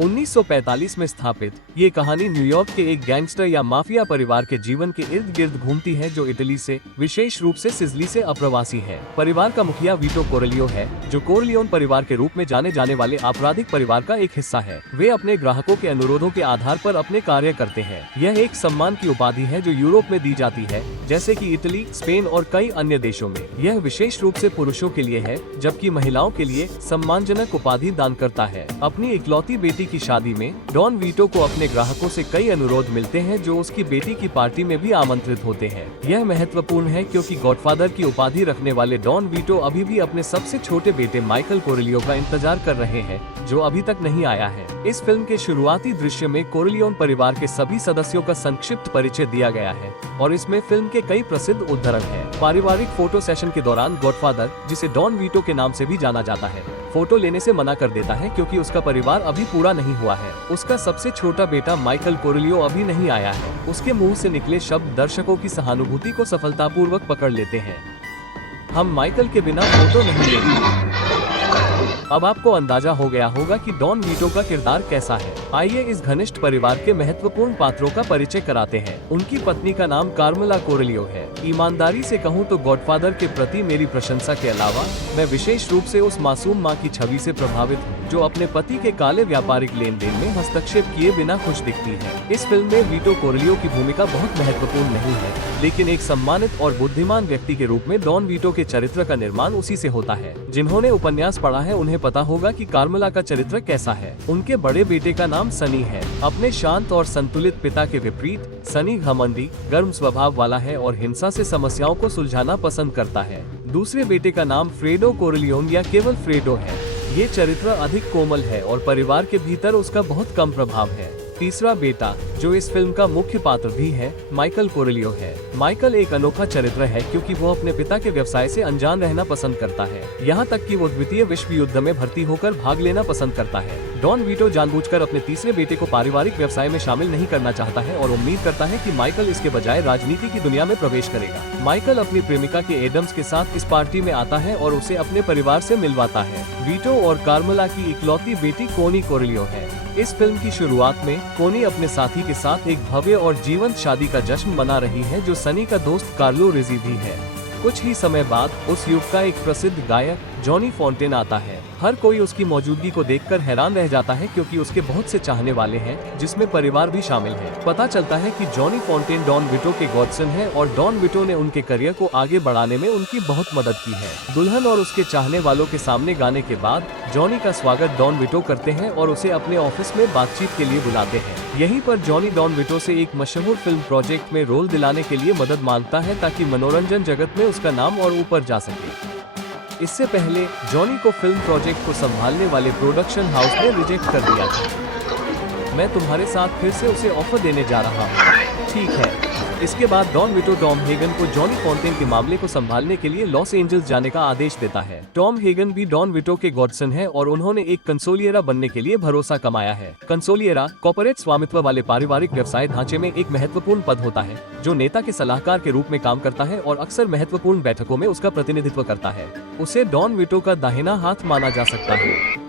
1945 में स्थापित ये कहानी न्यूयॉर्क के एक गैंगस्टर या माफिया परिवार के जीवन के इर्द गिर्द घूमती है, जो इटली से, विशेष रूप से सिसिली से अप्रवासी है। परिवार का मुखिया वीटो कोरलियो है, जो कोरलियोन परिवार के रूप में जाने जाने वाले आपराधिक परिवार का एक हिस्सा है। वे अपने ग्राहकों के अनुरोधों के आधार पर अपने कार्य करते हैं। यह एक सम्मान की उपाधि है जो यूरोप में दी जाती है, जैसे कि इटली, स्पेन और कई अन्य देशों में। यह विशेष रूप से पुरुषों के लिए है, जबकि महिलाओं के लिए सम्मानजनक उपाधि दान करता है। अपनी इकलौती बेटी की शादी में डॉन वीटो को अपने ग्राहकों से कई अनुरोध मिलते हैं, जो उसकी बेटी की पार्टी में भी आमंत्रित होते हैं। यह महत्वपूर्ण है क्योंकि गॉडफादर की उपाधि रखने वाले डॉन वीटो अभी भी अपने सबसे छोटे बेटे माइकल कोरलियो का इंतजार कर रहे हैं, जो अभी तक नहीं आया है। इस फिल्म के शुरुआती दृश्य में कोरलियोन परिवार के सभी सदस्यों का संक्षिप्त परिचय दिया गया है और इसमें फिल्म के कई प्रसिद्ध उद्धरण हैं। पारिवारिक फोटो सेशन के दौरान गॉडफादर, जिसे डॉन वीटो के नाम से भी जाना जाता है, फोटो लेने से मना कर देता है क्योंकि उसका परिवार अभी पूरा नहीं हुआ है। उसका सबसे छोटा बेटा माइकल कोरलियो अभी नहीं आया है। उसके मुंह से निकले शब्द दर्शकों की सहानुभूति को सफलतापूर्वक पकड़ लेते हैं। हम माइकल के बिना फोटो नहीं लेंगे। अब आपको अंदाजा हो गया होगा कि डॉन वीटो का किरदार कैसा है। आइए इस घनिष्ठ परिवार के महत्वपूर्ण पात्रों का परिचय कराते हैं। उनकी पत्नी का नाम कार्मेला कोरलियो है। ईमानदारी से कहूँ तो गॉडफादर के प्रति मेरी प्रशंसा के अलावा मैं विशेष रूप से उस मासूम माँ की छवि से प्रभावित हूँ, जो अपने पति के काले व्यापारिक लेन देन में हस्तक्षेप किए बिना खुश दिखती है। इस फिल्म में वीटो कोरलियो की भूमिका बहुत महत्वपूर्ण नहीं है, लेकिन एक सम्मानित और बुद्धिमान व्यक्ति के रूप में डॉन वीटो के चरित्र का निर्माण उसी से होता है। जिन्होंने उपन्यास पढ़ा है उन्हें पता होगा कि कार्मेला का चरित्र कैसा है। उनके बड़े बेटे का नाम सनी है। अपने शांत और संतुलित पिता के विपरीत सनी घमंडी, गर्म स्वभाव वाला है और हिंसा से समस्याओं को सुलझाना पसंद करता है। दूसरे बेटे का नाम फ्रेडो कोरलियोन या केवल फ्रेडो है। ये चरित्र अधिक कोमल है और परिवार के भीतर उसका बहुत कम प्रभाव है। तीसरा बेटा, जो इस फिल्म का मुख्य पात्र भी है, माइकल कोरलियो है। माइकल एक अनोखा चरित्र है क्योंकि वो अपने पिता के व्यवसाय से अनजान रहना पसंद करता है, यहाँ तक कि वो द्वितीय विश्व युद्ध में भर्ती होकर भाग लेना पसंद करता है। डॉन वीटो जानबूझकर अपने तीसरे बेटे को पारिवारिक व्यवसाय में शामिल नहीं करना चाहता है और उम्मीद करता है कि माइकल इसके बजाय राजनीति की दुनिया में प्रवेश करेगा। माइकल अपनी प्रेमिका के एडम्स के साथ इस पार्टी में आता है और उसे अपने परिवार से मिलवाता है। वीटो और कार्मेला की इकलौती बेटी कोनी कोरलियो है। इस फिल्म की शुरुआत में कोनी अपने साथी के साथ एक भव्य और जीवंत शादी का जश्न मना रही है, जो सनी का दोस्त कार्लो रिजी भी है। कुछ ही समय बाद उस युग का एक प्रसिद्ध गायक जॉनी फॉन्टेन आता है। हर कोई उसकी मौजूदगी को देखकर हैरान रह जाता है क्योंकि उसके बहुत से चाहने वाले हैं, जिसमें परिवार भी शामिल है। पता चलता है कि जॉनी फॉन्टेन डॉन वीटो के गॉडसन है और डॉन वीटो ने उनके करियर को आगे बढ़ाने में उनकी बहुत मदद की है। दुल्हन और उसके चाहने वालों के सामने गाने के बाद जॉनी का स्वागत डॉन वीटो करते हैं और उसे अपने ऑफिस में बातचीत के लिए बुलाते हैं। यहीं पर जॉनी डॉन वीटो से एक मशहूर फिल्म प्रोजेक्ट में रोल दिलाने के लिए मदद मांगता है, ताकि मनोरंजन जगत में उसका नाम और ऊपर जा सके। इससे पहले जॉनी को फिल्म प्रोजेक्ट को संभालने वाले प्रोडक्शन हाउस ने रिजेक्ट कर दिया था। मैं तुम्हारे साथ फिर से उसे ऑफर देने जा रहा हूँ। ठीक है। इसके बाद डॉन वीटो टॉम हेगन को जॉनी फॉन्टेन के मामले को संभालने के लिए लॉस एंजल्स जाने का आदेश देता है। टॉम हेगन भी डॉन वीटो के गॉडसन है और उन्होंने एक कंसोलिएरा बनने के लिए भरोसा कमाया है। कंसोलिएरा कॉर्पोरेट स्वामित्व वाले पारिवारिक व्यवसाय ढांचे में एक महत्वपूर्ण पद होता है, जो नेता के सलाहकार के रूप में काम करता है और अक्सर महत्वपूर्ण बैठकों में उसका प्रतिनिधित्व करता है। उसे डॉन वीटो का दाहिना हाथ माना जा सकता है।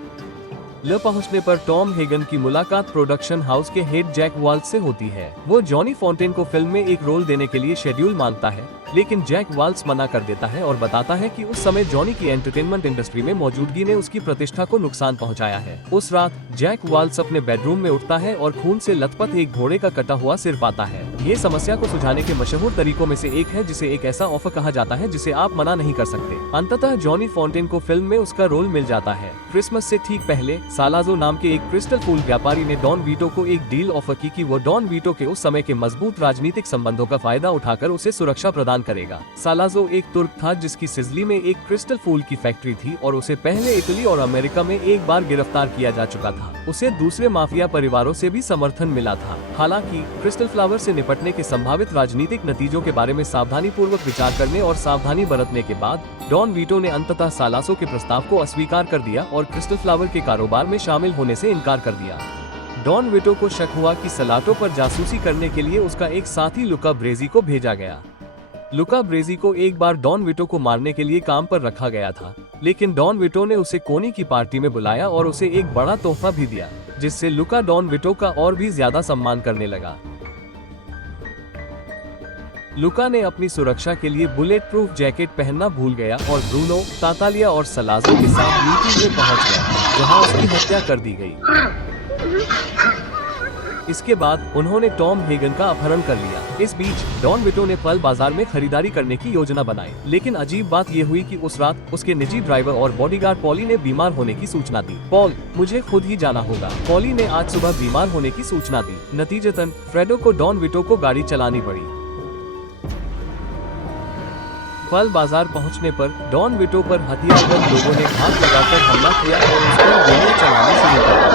ल पहुंचने पर टॉम हेगन की मुलाकात प्रोडक्शन हाउस के हेड जैक वाल्स से होती है। वो जॉनी फॉन्टेन को फिल्म में एक रोल देने के लिए शेड्यूल मांगता है, लेकिन जैक वाल्स मना कर देता है और बताता है कि उस समय जॉनी की एंटरटेनमेंट इंडस्ट्री में मौजूदगी ने उसकी प्रतिष्ठा को नुकसान पहुंचाया है। उस रात जैक वाल्स अपने बेडरूम में उठता है और खून से लथपथ एक घोड़े का कटा हुआ सिर पाता है। ये समस्या को सुलझाने के मशहूर तरीकों में से एक है, जिसे एक ऐसा ऑफर कहा जाता है जिसे आप मना नहीं कर सकते। अंततः जॉनी फॉन्टेन को फिल्म में उसका रोल मिल जाता है। क्रिसमस से ठीक पहले सालाजो नाम के एक क्रिस्टल फूल व्यापारी ने डॉन वीटो को एक डील ऑफर की कि वो डॉन वीटो के उस समय के मजबूत राजनीतिक संबंधों का फायदा उठाकर उसे सुरक्षा प्रदान करेगा। सालाजो एक तुर्क था जिसकी सिसिली में एक क्रिस्टल फूल की फैक्ट्री थी और उसे पहले इटली और अमेरिका में एक बार गिरफ्तार किया जा चुका था। उसे दूसरे माफिया परिवारों से भी समर्थन मिला था। हालांकि क्रिस्टल फ्लावर से निपटने के संभावित राजनीतिक नतीजों के बारे में सावधानी पूर्वक विचार करने और सावधानी बरतने के बाद डॉन वीटो ने अंततः सालाजो के प्रस्ताव को अस्वीकार कर दिया और क्रिस्टल फ्लावर के कारोबार में शामिल होने से इनकार कर दिया। डॉन वीटो को शक हुआ कि सलाटो पर जासूसी करने के लिए उसका एक साथी लुका ब्रेजी को भेजा गया। लुका ब्रेजी को एक बार डॉन वीटो को मारने के लिए काम पर रखा गया था, लेकिन डॉन वीटो ने उसे कोनी की पार्टी में बुलाया और उसे एक बड़ा तोहफा भी दिया, जिससे लुका डॉन विटो का और भी ज्यादा सम्मान करने लगा। लुका ने अपनी सुरक्षा के लिए बुलेट प्रूफ जैकेट पहनना भूल गया और ब्रूनो, तातालिया और सलाज़ो के साथ मीटिंग में पहुंच गया, जहां उसकी हत्या कर दी गई। इसके बाद उन्होंने टॉम हेगन का अपहरण कर लिया। इस बीच डॉन विटो ने फल बाजार में खरीदारी करने की योजना बनाई, लेकिन अजीब बात ये हुई कि उस रात उसके निजी ड्राइवर और बॉडीगार्ड पॉली ने बीमार होने की सूचना दी। पॉल, मुझे खुद ही जाना होगा। पॉली ने आज सुबह बीमार होने की सूचना दी। नतीजतन फ्रेडो को डॉन विटो को गाड़ी चलानी पड़ी। फल बाजार पहुंचने पर डॉन विटो पर हथियारबंद लोगों ने हाथ लगाकर हमला किया और उस पर गोलियां चलानी शुरू कर दी।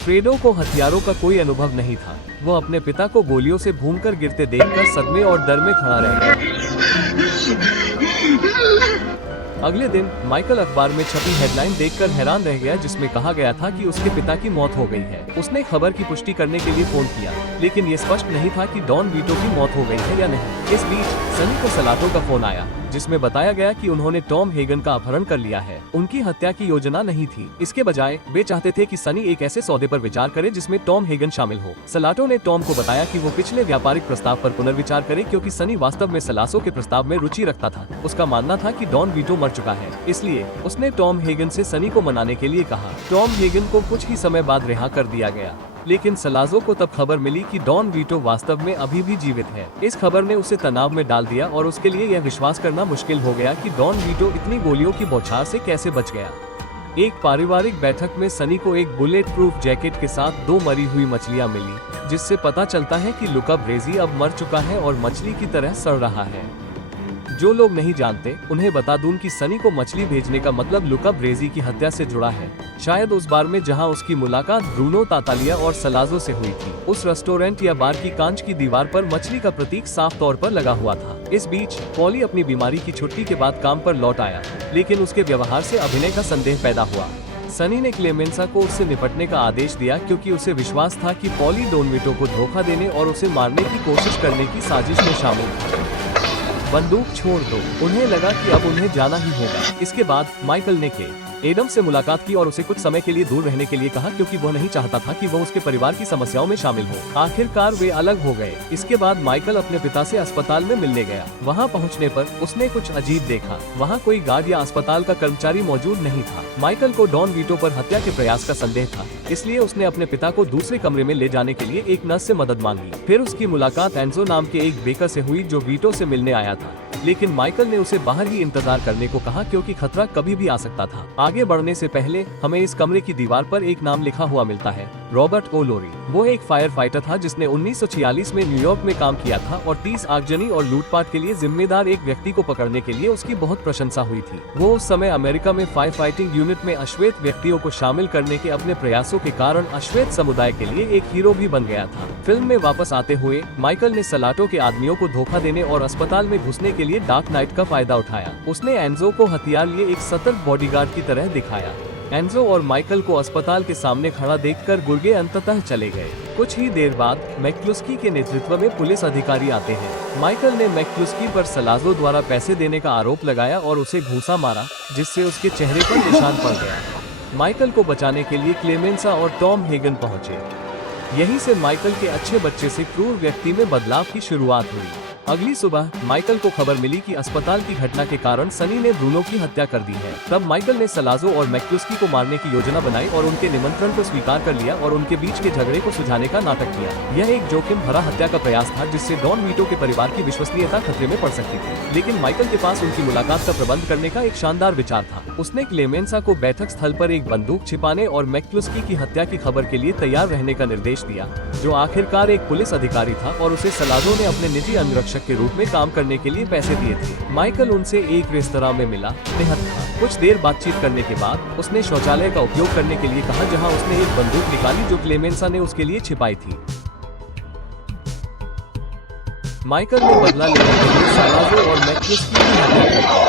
फ्रेडो को हथियारों का कोई अनुभव नहीं था। वो अपने पिता को गोलियों से भूनकर गिरते देखकर सदमे और डर में खड़ा रह गया। अगले दिन माइकल अखबार में छपी हेडलाइन देखकर हैरान रह गया, जिसमें कहा गया था कि उसके पिता की मौत हो गई है। उसने खबर की पुष्टि करने के लिए फोन किया, लेकिन ये स्पष्ट नहीं था कि डॉन विटो की मौत हो गई है या नहीं। इस बीच सनी को सलाटो का फोन आया, जिसमें बताया गया कि उन्होंने टॉम हेगन का अपहरण कर लिया है। उनकी हत्या की योजना नहीं थी। इसके बजाय वे चाहते थे कि सनी एक ऐसे सौदे पर विचार करे जिसमें टॉम हेगन शामिल हो। सलाटो ने टॉम को बताया कि वो पिछले व्यापारिक प्रस्ताव पर पुनर्विचार करे, क्योंकि सनी वास्तव में सलासो के प्रस्ताव में रुचि रखता था। उसका मानना था कि डॉन विटो मर चुका है, इसलिए उसने टॉम हेगन से सनी को मनाने के लिए कहा। टॉम हेगन को कुछ ही समय बाद रिहा कर दिया गया, लेकिन सलाज़ो को तब खबर मिली कि डॉन विटो वास्तव में अभी भी जीवित है। इस खबर ने उसे तनाव में डाल दिया और उसके लिए यह विश्वास करना मुश्किल हो गया कि डॉन विटो इतनी गोलियों की बौछार से कैसे बच गया। एक पारिवारिक बैठक में सनी को एक बुलेट प्रूफ जैकेट के साथ 2 मरी हुई मछलियां मिली, जिससे पता चलता है कि लुका ब्रेजी अब मर चुका है और मछली की तरह सड़ रहा है। जो लोग नहीं जानते उन्हें बता दूं कि सनी को मछली भेजने का मतलब लुका ब्रेजी की हत्या से जुड़ा है। शायद उस बार में जहां उसकी मुलाकात ब्रूनो, तातालिया और सलाज़ो से हुई थी, उस रेस्टोरेंट या बार की कांच की दीवार पर मछली का प्रतीक साफ तौर पर लगा हुआ था। इस बीच पॉली अपनी बीमारी की छुट्टी के बाद काम पर लौट आया, लेकिन उसके व्यवहार से अभिनय का संदेह पैदा हुआ। सनी ने क्लेमेंसा को उससे निपटने का आदेश दिया, क्योंकि उसे विश्वास था कि पॉली डॉन विटो को धोखा देने और उसे मारने की कोशिश करने की साजिश में शामिल था। बंदूक छोड़ दो, उन्हें लगा कि अब उन्हें जाना ही होगा। इसके बाद माइकल ने एडम से मुलाकात की और उसे कुछ समय के लिए दूर रहने के लिए कहा, क्योंकि वह नहीं चाहता था कि वह उसके परिवार की समस्याओं में शामिल हो। आखिरकार वे अलग हो गए। इसके बाद माइकल अपने पिता से अस्पताल में मिलने गया। वहां पहुंचने पर उसने कुछ अजीब देखा। वहां कोई गार्ड या अस्पताल का कर्मचारी मौजूद नहीं था। माइकल को डॉन विटो पर हत्या के प्रयास का संदेह था, इसलिए उसने अपने पिता को दूसरे कमरे में ले जाने के लिए एक नर्स से मदद मांगी। फिर उसकी मुलाकात एंजो नाम के एक बेकर से हुई, जो विटो से मिलने आया था, लेकिन माइकल ने उसे बाहर ही इंतजार करने को कहा, क्योंकि खतरा कभी भी आ सकता था। आगे बढ़ने से पहले हमें इस कमरे की दीवार पर एक नाम लिखा हुआ मिलता है, रॉबर्ट ओ लोरी। वो एक फायर फाइटर था जिसने 1946 में न्यूयॉर्क में काम किया था और 30 आगजनी और लूटपाट के लिए जिम्मेदार एक व्यक्ति को पकड़ने के लिए उसकी बहुत प्रशंसा हुई थी। वो उस समय अमेरिका में फायर फाइटिंग यूनिट में अश्वेत व्यक्तियों को शामिल करने के अपने प्रयासों के कारण अश्वेत समुदाय के लिए एक हीरो भी बन गया था। फिल्म में वापस आते हुए माइकल ने सलाटो के आदमियों को धोखा देने और अस्पताल में घुसने के लिए डार्क नाइट का फायदा उठाया। उसने एंजो को हथियार लिए एक सतर्क बॉडीगार्ड की तरह दिखाया। एंजो और माइकल को अस्पताल के सामने खड़ा देखकर गुर्गे अंततः चले गए। कुछ ही देर बाद मैक्लुस्की के नेतृत्व में पुलिस अधिकारी आते हैं। माइकल ने मैक्लुस्की पर सलाज़ो द्वारा पैसे देने का आरोप लगाया और उसे घूंसा मारा, जिससे उसके चेहरे पर निशान पड़ गया। माइकल को बचाने के लिए क्लेमेंसा और टॉम हेगन पहुंचे। यहीं से माइकल के अच्छे बच्चे से क्रूर व्यक्ति में बदलाव की शुरुआत हुई। अगली सुबह माइकल को खबर मिली कि अस्पताल की घटना के कारण सनी ने ब्रूनो की हत्या कर दी है। तब माइकल ने सलाज़ो और मैक्लुस्की को मारने की योजना बनाई और उनके निमंत्रण को स्वीकार कर लिया और उनके बीच के झगड़े को सुलझाने का नाटक किया। यह एक जोखिम भरा हत्या का प्रयास था, जिससे डॉन विटो के परिवार की विश्वसनीयता खतरे में पड़ सकती थी। लेकिन माइकल के पास उनकी मुलाकात का प्रबंध करने का एक शानदार विचार था। उसने क्लेमेंसा को बैठक स्थल पर एक बंदूक छिपाने और मैक्लुस्की की हत्या की खबर के लिए तैयार रहने का निर्देश दिया, जो आखिरकार एक पुलिस अधिकारी था, और उसे सलाज़ो ने अपने निजी अंगरक्षक के रूप में काम करने के लिए पैसे दिए थे। माइकल उनसे एक रेस्तरां में मिला, निहत्था था। कुछ देर बातचीत करने के बाद उसने शौचालय का उपयोग करने के लिए कहा, जहां उसने एक बंदूक निकाली जो क्लेमेंसा ने उसके लिए छिपाई थी। माइकल ने बदला लेने के लिए सलाज़ो और मैक्लुस्की की हत्या कर दी।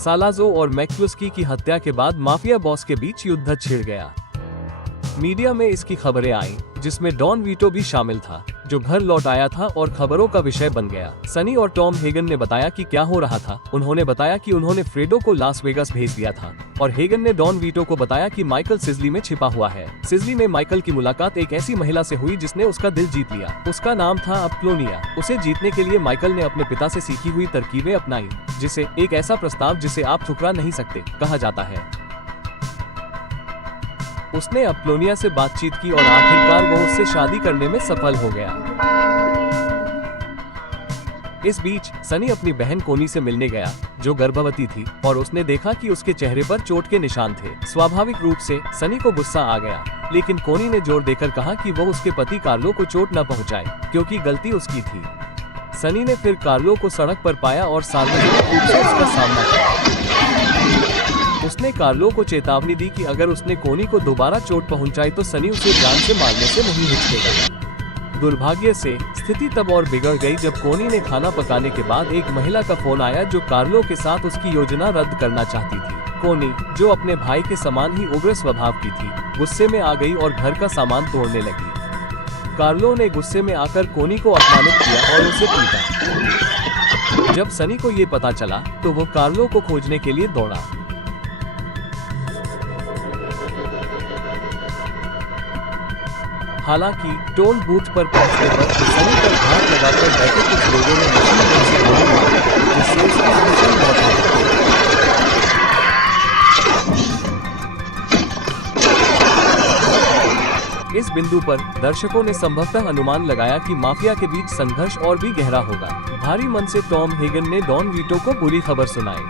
सलाज़ो और मैक्लुस्की की हत्या के बाद माफिया बॉस के बीच युद्ध छिड़ गया। मीडिया में इसकी खबरें आईं, जिसमें डॉन वीटो भी शामिल था, जो घर लौट आया था और खबरों का विषय बन गया। सनी और टॉम हेगन ने बताया कि क्या हो रहा था। उन्होंने बताया कि उन्होंने फ्रेडो को लास वेगास भेज दिया था और हेगन ने डॉन वीटो को बताया कि माइकल सिजली में छिपा हुआ है। सिजली में माइकल की मुलाकात एक ऐसी महिला से हुई जिसने उसका दिल जीत लिया। उसका नाम था अप्लोनिया। उसे जीतने के लिए माइकल ने अपने पिता से सीखी हुई तरकीबें अपनाई, जिसे एक ऐसा प्रस्ताव जिसे आप ठुकरा नहीं सकते कहा जाता है। उसने अप्लोनिया से बातचीत की और आखिरकार वो उससे शादी करने में सफल हो गया। इस बीच सनी अपनी बहन कोनी से मिलने गया, जो गर्भवती थी, और उसने देखा कि उसके चेहरे पर चोट के निशान थे। स्वाभाविक रूप से सनी को गुस्सा आ गया, लेकिन कोनी ने जोर देकर कहा कि वो उसके पति कार्लो को चोट न पहुंचाए, क्योंकि गलती उसकी थी। सनी ने फिर कार्लो को सड़क पर पाया और सार्वजनिक रूप से उसका सामना किया। उसने कार्लो को चेतावनी दी कि अगर उसने कोनी को दोबारा चोट पहुंचाई तो सनी उसे जान से मारने से नहीं हिचकेगा। दुर्भाग्य से स्थिति तब और बिगड़ गई जब कोनी ने खाना पकाने के बाद एक महिला का फोन आया जो कार्लो के साथ उसकी योजना रद्द करना चाहती थी। कोनी, जो अपने भाई के समान ही उग्र स्वभाव की थी, गुस्से में आ गई और घर का सामान तोड़ने लगी। कार्लो ने गुस्से में आकर कोनी को अपमानित किया और उसे पीटा। जब सनी को ये पता चला तो वो कार्लो को खोजने के लिए दौड़ा। हालांकि टोल बूथ पर पहुंचने पर सनी पर घात लगाकर बैठे कुछ लोगों ने मशीन गन से गोली मारी, जिससे उसकी भीषण मौत हो गई। इस बिंदु पर दर्शकों ने संभवतः अनुमान लगाया कि माफिया के बीच संघर्ष और भी गहरा होगा। भारी मन से टॉम हेगन ने डॉन वीटो को बुरी खबर सुनाई।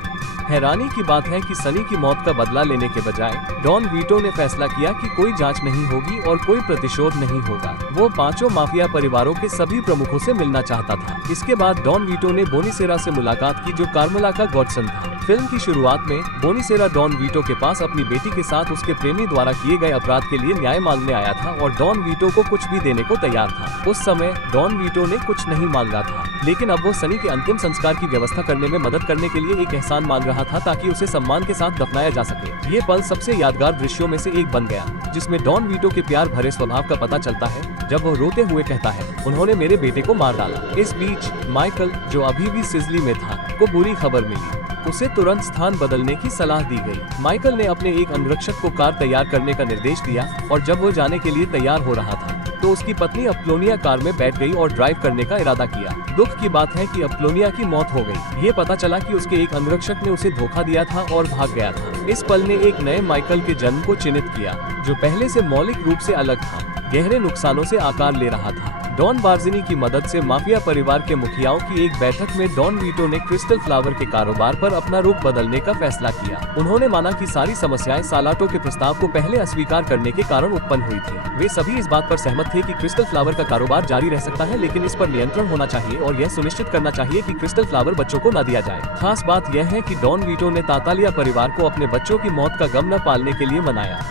हैरानी की बात है कि सनी की मौत का बदला लेने के बजाय डॉन वीटो ने फैसला किया कि कोई जांच नहीं होगी और कोई प्रतिशोध नहीं होगा। वो पांचों माफिया परिवारों के सभी प्रमुखों से मिलना चाहता था। इसके बाद डॉन वीटो ने बोनीसेरा से मुलाकात की, जो कार्मेला का गॉडसन था। फिल्म की शुरुआत में बोनीसेरा डॉन वीटो के पास अपनी बेटी के साथ उसके प्रेमी द्वारा किए गए अपराध के लिए न्याय मांगने आया था और डॉन वीटो को कुछ भी देने को तैयार था। उस समय डॉन वीटो ने कुछ नहीं मांगा था, लेकिन अब वो सनी के अंतिम संस्कार की व्यवस्था करने में मदद करने के लिए एक एहसान मांग रहा था, ताकि उसे सम्मान के साथ दफनाया जा सके। ये पल सबसे यादगार दृश्यों में से एक बन गया, जिसमें डॉन वीटो के प्यार भरे स्वभाव का पता चलता है, जब वो रोते हुए कहता है, उन्होंने मेरे बेटे को मार डाला। इस बीच माइकल, जो अभी भी सिजली में था, को बुरी खबर मिली। उसे तुरंत स्थान बदलने की सलाह दी गई। माइकल ने अपने एक अंगरक्षक को कार तैयार करने का निर्देश दिया और जब वो जाने के लिए तैयार हो रहा था तो उसकी पत्नी अप्लोनिया कार में बैठ गई और ड्राइव करने का इरादा किया। दुख की बात है कि अप्लोनिया की मौत हो गई। ये पता चला कि उसके एक अंगरक्षक ने उसे धोखा दिया था और भाग गया था। इस पल ने एक नए माइकल के जन्म को चिन्हित किया, जो पहले से मौलिक रूप से अलग था, गहरे नुकसानों से आकार ले रहा था। डॉन बार्जिनी की मदद से माफिया परिवार के मुखियाओं की एक बैठक में डॉन वीटो ने क्रिस्टल फ्लावर के कारोबार पर अपना रुख बदलने का फैसला किया। उन्होंने माना कि सारी समस्याएं सालाटो के प्रस्ताव को पहले अस्वीकार करने के कारण उत्पन्न हुई थी। वे सभी इस बात पर सहमत थे कि क्रिस्टल फ्लावर का कारोबार जारी रह सकता है, लेकिन इस पर नियंत्रण होना चाहिए और यह सुनिश्चित करना चाहिए कि क्रिस्टल फ्लावर बच्चों को न दिया जाए। खास बात यह है कि डॉन वीटो ने तातालिया परिवार को अपने बच्चों की मौत का गम न पालने के लिए मनाया।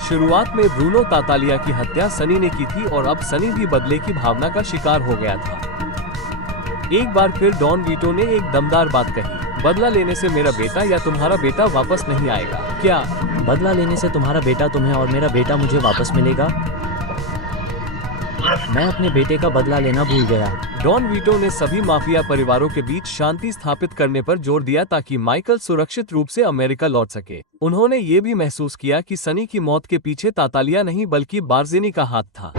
शुरुआत में ब्रूनो तातालिया की हत्या सनी ने की थी और अब सनी भी बदले की भावना का शिकार हो गया था। एक बार फिर डॉन वीटो ने एक दमदार बात कही, बदला लेने से मेरा बेटा या तुम्हारा बेटा वापस नहीं आएगा। क्या बदला लेने से तुम्हारा बेटा तुम्हें और मेरा बेटा मुझे वापस मिलेगा? मैं अपने बेटे का बदला लेना भूल गया। डॉन वीटो ने सभी माफिया परिवारों के बीच शांति स्थापित करने पर जोर दिया ताकि माइकल सुरक्षित रूप से अमेरिका लौट सके। उन्होंने ये भी महसूस किया कि सनी की मौत के पीछे तातालिया नहीं बल्कि बार्जिनी का हाथ था।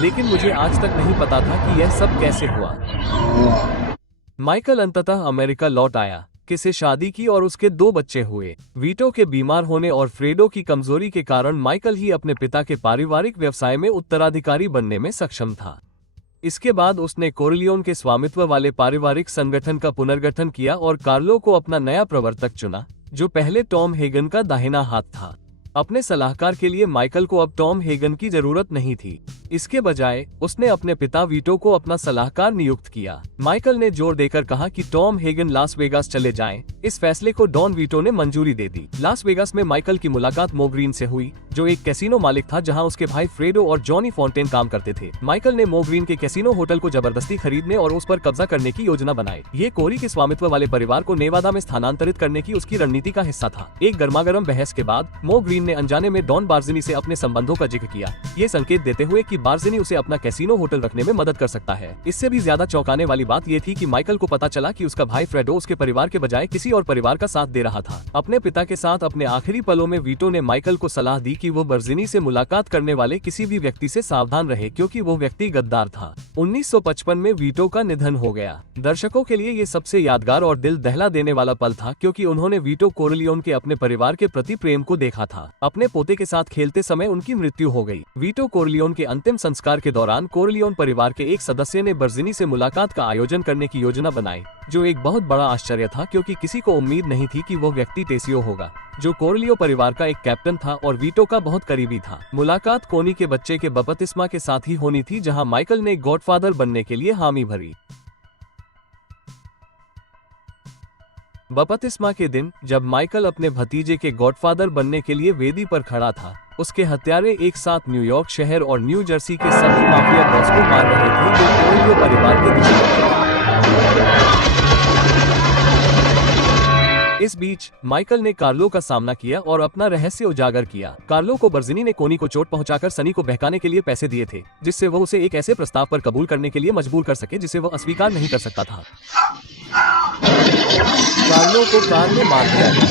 लेकिन मुझे आज तक नहीं पता था कि यह सब कैसे हुआ। माइकल अंततः अमेरिका लौट आया, किसे शादी की और उसके 2 बच्चे हुए। वीटो के बीमार होने और फ्रेडो की कमजोरी के कारण माइकल ही अपने पिता के पारिवारिक व्यवसाय में उत्तराधिकारी बनने में सक्षम था। इसके बाद उसने कोरलियोन के स्वामित्व वाले पारिवारिक संगठन का पुनर्गठन किया और कार्लो को अपना नया प्रवर्तक चुना, जो पहले टॉम हेगन का दाहिना हाथ था। अपने सलाहकार के लिए माइकल को अब टॉम हेगन की जरूरत नहीं थी। इसके बजाय उसने अपने पिता वीटो को अपना सलाहकार नियुक्त किया। माइकल ने जोर देकर कहा कि टॉम हेगन लास वेगास चले जाएं। इस फैसले को डॉन वीटो ने मंजूरी दे दी। लास वेगास में माइकल की मुलाकात मो ग्रीन से हुई, जो एक कैसीनो मालिक था जहां उसके भाई फ्रेडो और जॉनी फॉन्टेन काम करते थे। माइकल ने मो ग्रीन के कैसीनो होटल को जबरदस्ती खरीदने और उस पर कब्जा करने की योजना बनाई। ये कोरी के स्वामित्व वाले परिवार को नेवादा में स्थानांतरित करने की उसकी रणनीति का हिस्सा था। एक गर्मागर्म बहस के बाद मो ग्रीन ने अनजाने में डॉन बार्जिनी से अपने संबंधों का जिक्र किया, ये संकेत देते हुए कि बार्जिनी उसे अपना कैसीनो होटल रखने में मदद कर सकता है। इससे भी ज्यादा चौंकाने वाली बात ये थी कि माइकल को पता चला कि उसका भाई फ्रेडो उसके परिवार के बजाय किसी और परिवार का साथ दे रहा था। अपने पिता के साथ अपने आखिरी पलों में वीटो ने माइकल को सलाह दी कि वो बार्जिनी से मुलाकात करने वाले किसी भी व्यक्ति से सावधान रहे, क्योंकि वो व्यक्ति गद्दार था। 1955 में वीटो का निधन हो गया। दर्शकों के लिए ये सबसे यादगार और दिल दहला देने वाला पल था, क्योंकि उन्होंने वीटो कोरलियोन के अपने परिवार के प्रति प्रेम को देखा था। अपने पोते के साथ खेलते समय उनकी मृत्यु हो गई। वीटो कोरलियोन के अंतिम संस्कार के दौरान कोरलियोन परिवार के एक सदस्य ने बार्जिनी से मुलाकात का आयोजन करने की योजना बनाई, जो एक बहुत बड़ा आश्चर्य था, क्योंकि किसी को उम्मीद नहीं थी कि वो व्यक्ति टेसियो होगा, जो कोरलियो परिवार का एक कैप्टन था और वीटो का बहुत करीबी था। मुलाकात कोनी के बच्चे के बपतिस्मा के साथ ही होनी थी, जहां माइकल ने गॉडफादर बनने के लिए हामी भरी। बपतिस्मा के दिन जब माइकल अपने भतीजे के गॉडफादर बनने के लिए वेदी पर खड़ा था, उसके हत्यारे एक साथ न्यूयॉर्क शहर और न्यू जर्सी के सभी माफिया बॉस को मार रहे थे, जो कोरलियो परिवार के दुश्मन थे। इस बीच माइकल ने कार्लो का सामना किया और अपना रहस्य उजागर किया। कार्लो को बार्जिनी ने कोनी को चोट पहुंचाकर सनी को बहकाने के लिए पैसे दिए थे, जिससे वो उसे एक ऐसे प्रस्ताव पर कबूल करने के लिए मजबूर कर सके जिसे वो अस्वीकार नहीं कर सकता था। कार्लो को कार में मार दिया गया।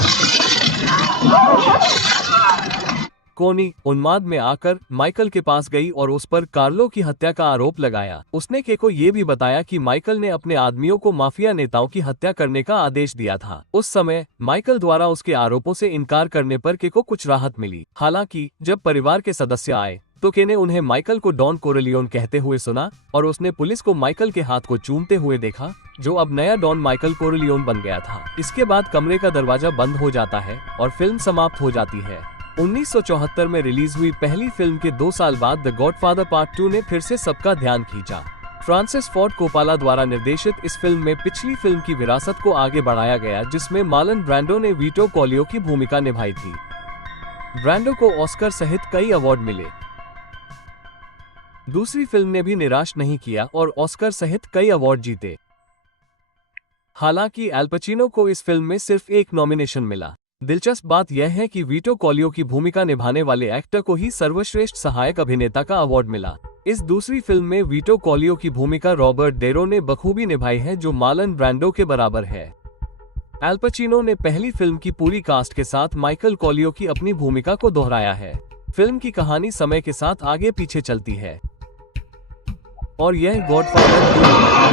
कोनी उन्माद में आकर माइकल के पास गई और उस पर कार्लो की हत्या का आरोप लगाया। उसने के को ये भी बताया कि माइकल ने अपने आदमियों को माफिया नेताओं की हत्या करने का आदेश दिया था। उस समय माइकल द्वारा उसके आरोपों से इनकार करने पर के को कुछ राहत मिली। हालांकि जब परिवार के सदस्य आए तो के ने उन्हें माइकल को डॉन कोरलियोन कहते हुए सुना और उसने पुलिस को माइकल के हाथ को चूमते हुए देखा, जो अब नया डॉन माइकल कोरलियोन बन गया था। इसके बाद कमरे का दरवाजा बंद हो जाता है और फिल्म समाप्त हो जाती है। 1974 में रिलीज हुई पहली फिल्म के 2 साल बाद द गॉडफादर पार्ट 2 ने फिर से सबका ध्यान खींचा। फ्रांसिस फोर्ड कोपाला द्वारा निर्देशित इस फिल्म में पिछली फिल्म की विरासत को आगे बढ़ाया गया, जिसमें मार्लन ब्रांडो ने वीटो कोलियो की भूमिका निभाई थी। ब्रांडो को ऑस्कर सहित कई अवार्ड मिले। दूसरी फिल्म ने भी निराश नहीं किया और ऑस्कर सहित कई अवार्ड जीते। हालांकि एल पचिनो को इस फिल्म में सिर्फ एक नॉमिनेशन मिला। दिलचस्प बात यह है कि वीटो कोलियो की भूमिका निभाने वाले एक्टर को ही सर्वश्रेष्ठ सहायक अभिनेता का अवार्ड मिला। इस दूसरी फिल्म में वीटो कोलियो की भूमिका रॉबर्ट डेरो ने बखूबी निभाई है, जो मार्लन ब्रांडो के बराबर है। एल पचिनो ने पहली फिल्म की पूरी कास्ट के साथ माइकल कोलियो की अपनी भूमिका को दोहराया है। फिल्म की कहानी समय के साथ आगे पीछे चलती है और यह गॉडफादर 2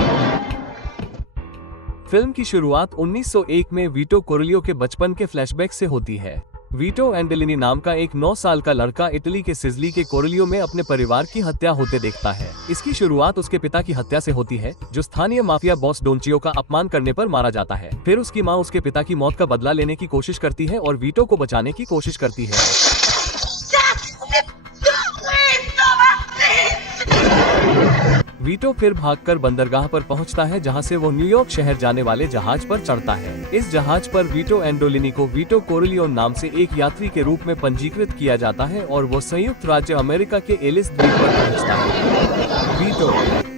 फिल्म की शुरुआत 1901 में वीटो कोरलियो के बचपन के फ्लैशबैक से होती है। वीटो एंडेलिनी नाम का एक 9 साल का लड़का इटली के सिजली के कोरलियो में अपने परिवार की हत्या होते देखता है। इसकी शुरुआत उसके पिता की हत्या से होती है, जो स्थानीय माफिया बॉस डोंचियो का अपमान करने पर मारा जाता है। फिर उसकी मां उसके पिता की मौत का बदला लेने की कोशिश करती है और वीटो को बचाने की कोशिश करती है। वीटो फिर भागकर बंदरगाह पर पहुंचता है, जहां से वो न्यूयॉर्क शहर जाने वाले जहाज पर चढ़ता है। इस जहाज पर वीटो एंडोलिनी को वीटो कोरलियोन नाम से एक यात्री के रूप में पंजीकृत किया जाता है और वो संयुक्त राज्य अमेरिका के एलिस द्वीप पर पहुंचता है। वीटो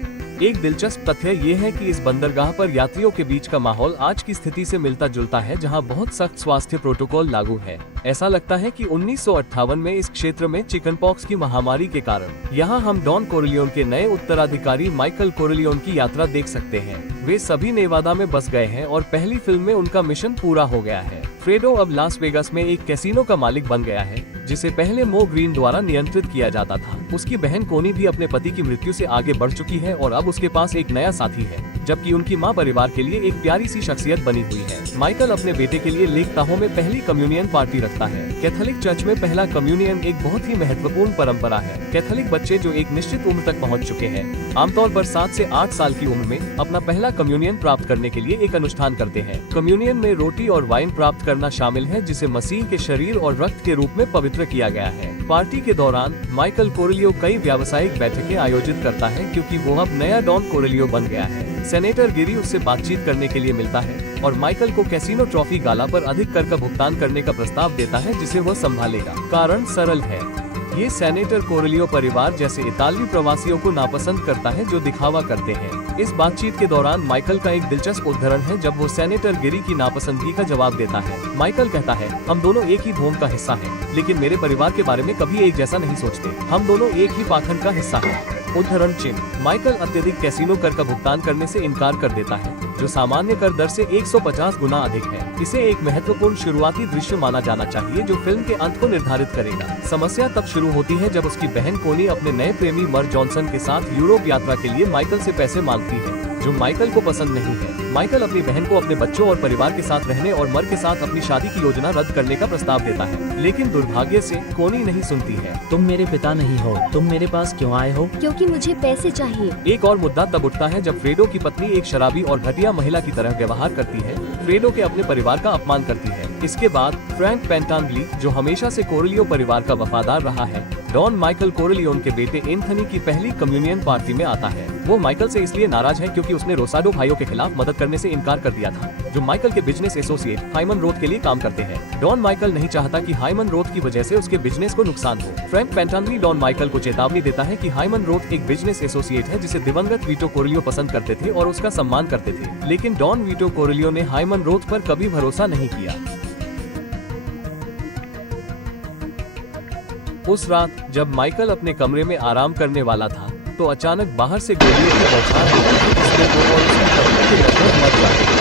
एक दिलचस्प तथ्य ये है कि इस बंदरगाह पर यात्रियों के बीच का माहौल आज की स्थिति से मिलता जुलता है, जहां बहुत सख्त स्वास्थ्य प्रोटोकॉल लागू है। ऐसा लगता है कि 1958 में इस क्षेत्र में चिकन पॉक्स की महामारी के कारण यहां हम डॉन कोरलियोन के नए उत्तराधिकारी माइकल कोरलियोन की यात्रा देख सकते हैं। वे सभी नेवादा में बस गए हैं और पहली फिल्म में उनका मिशन पूरा हो गया है। फ्रेडो अब लास वेगास में एक कैसीनो का मालिक बन गया है, जिसे पहले मो ग्रीन द्वारा नियंत्रित किया जाता था। उसकी बहन कोनी भी अपने पति की मृत्यु से आगे बढ़ चुकी है और अब उसके पास एक नया साथी है, जबकि उनकी मां परिवार के लिए एक प्यारी सी शख्सियत बनी हुई है। माइकल अपने बेटे के लिए लेक ताहो में पहली कम्युनियन पार्टी रखता है। कैथोलिक चर्च में पहला कम्युनियन एक बहुत ही महत्वपूर्ण परंपरा है। कैथोलिक बच्चे जो एक निश्चित उम्र तक पहुंच चुके हैं, आमतौर पर 7 से 8 साल की उम्र में अपना पहला कम्युनियन प्राप्त करने के लिए एक अनुष्ठान करते हैं। कम्युनियन में रोटी और वाइन प्राप्त करना शामिल है, जिसे मसीह के शरीर और रक्त के रूप में पवित्र किया गया है। पार्टी के दौरान माइकल कोरेलियो कई व्यावसायिक बैठकें आयोजित करता है क्योंकि वो अब नया डॉन कोरेलियो बन गया है। सेनेटर गिरी उससे बातचीत करने के लिए मिलता है और माइकल को कैसीनो ट्रॉफी गाला पर अधिक कर का भुगतान करने का प्रस्ताव देता है जिसे वह संभालेगा। कारण सरल है, ये सेनेटर कोरेलियो परिवार जैसे इतालवी प्रवासियों को नापसंद करता है जो दिखावा करते हैं। इस बातचीत के दौरान माइकल का एक दिलचस्प उद्धरण है जब वो सेनेटर गिरी की नापसंदगी का जवाब देता है। माइकल कहता है, हम दोनों एक ही धोम का हिस्सा हैं, लेकिन मेरे परिवार के बारे में कभी एक जैसा नहीं सोचते। हम दोनों एक ही पाखंड का हिस्सा हैं। उद्धरण चिन्ह। माइकल अत्यधिक कैसीनो कर का भुगतान करने से इनकार कर देता है, जो सामान्य कर दर से 150 गुना अधिक है। इसे एक महत्वपूर्ण शुरुआती दृश्य माना जाना चाहिए जो फिल्म के अंत को निर्धारित करेगा। समस्या तब शुरू होती है जब उसकी बहन कोनी अपने नए प्रेमी मर जॉनसन के साथ यूरोप यात्रा के लिए माइकल से पैसे मांगती है, जो माइकल को पसंद नहीं है। माइकल अपनी बहन को अपने बच्चों और परिवार के साथ रहने और मर के साथ अपनी शादी की योजना रद्द करने का प्रस्ताव देता है, लेकिन दुर्भाग्य से कोनी नहीं सुनती है। तुम मेरे पिता नहीं हो, तुम मेरे पास क्यों आए हो? क्योंकि मुझे पैसे चाहिए। एक और मुद्दा तब उठता है जब फ्रेडो की पत्नी एक शराबी और घटिया महिला की तरह व्यवहार करती है, फ्रेडो के अपने परिवार का अपमान करती है। इसके बाद फ्रैंक पेंटांगली, जो हमेशा से कोरेलियो परिवार का वफादार रहा है, डॉन माइकल कोरेलियोन के बेटे एंथनी की पहली कम्युनियन पार्टी में आता है। वो माइकल से इसलिए नाराज है क्योंकि उसने रोसाडो भाइयों के खिलाफ मदद करने से इनकार कर दिया था, जो माइकल के बिजनेस एसोसिएट हाइमन रोथ के लिए काम करते हैं। डॉन माइकल नहीं चाहता कि हाइमन रोथ की वजह से उसके बिजनेस को नुकसान हो। फ्रैंक पेंटांगली डॉन माइकल को चेतावनी देता है कि हाइमन रोथ एक बिजनेस एसोसिएट है जिसे दिवंगत वीटो कोरेलियो पसंद करते थे और उसका सम्मान करते थे, लेकिन डॉन वीटो कोरेलियो ने हाइमन रोथ पर कभी भरोसा नहीं किया। उस रात जब माइकल अपने कमरे में आराम करने वाला था तो अचानक बाहर से गोलियों की बौछार हुई, जिसमें वो और उसकी पत्नी के लगभग मर जाते हैं।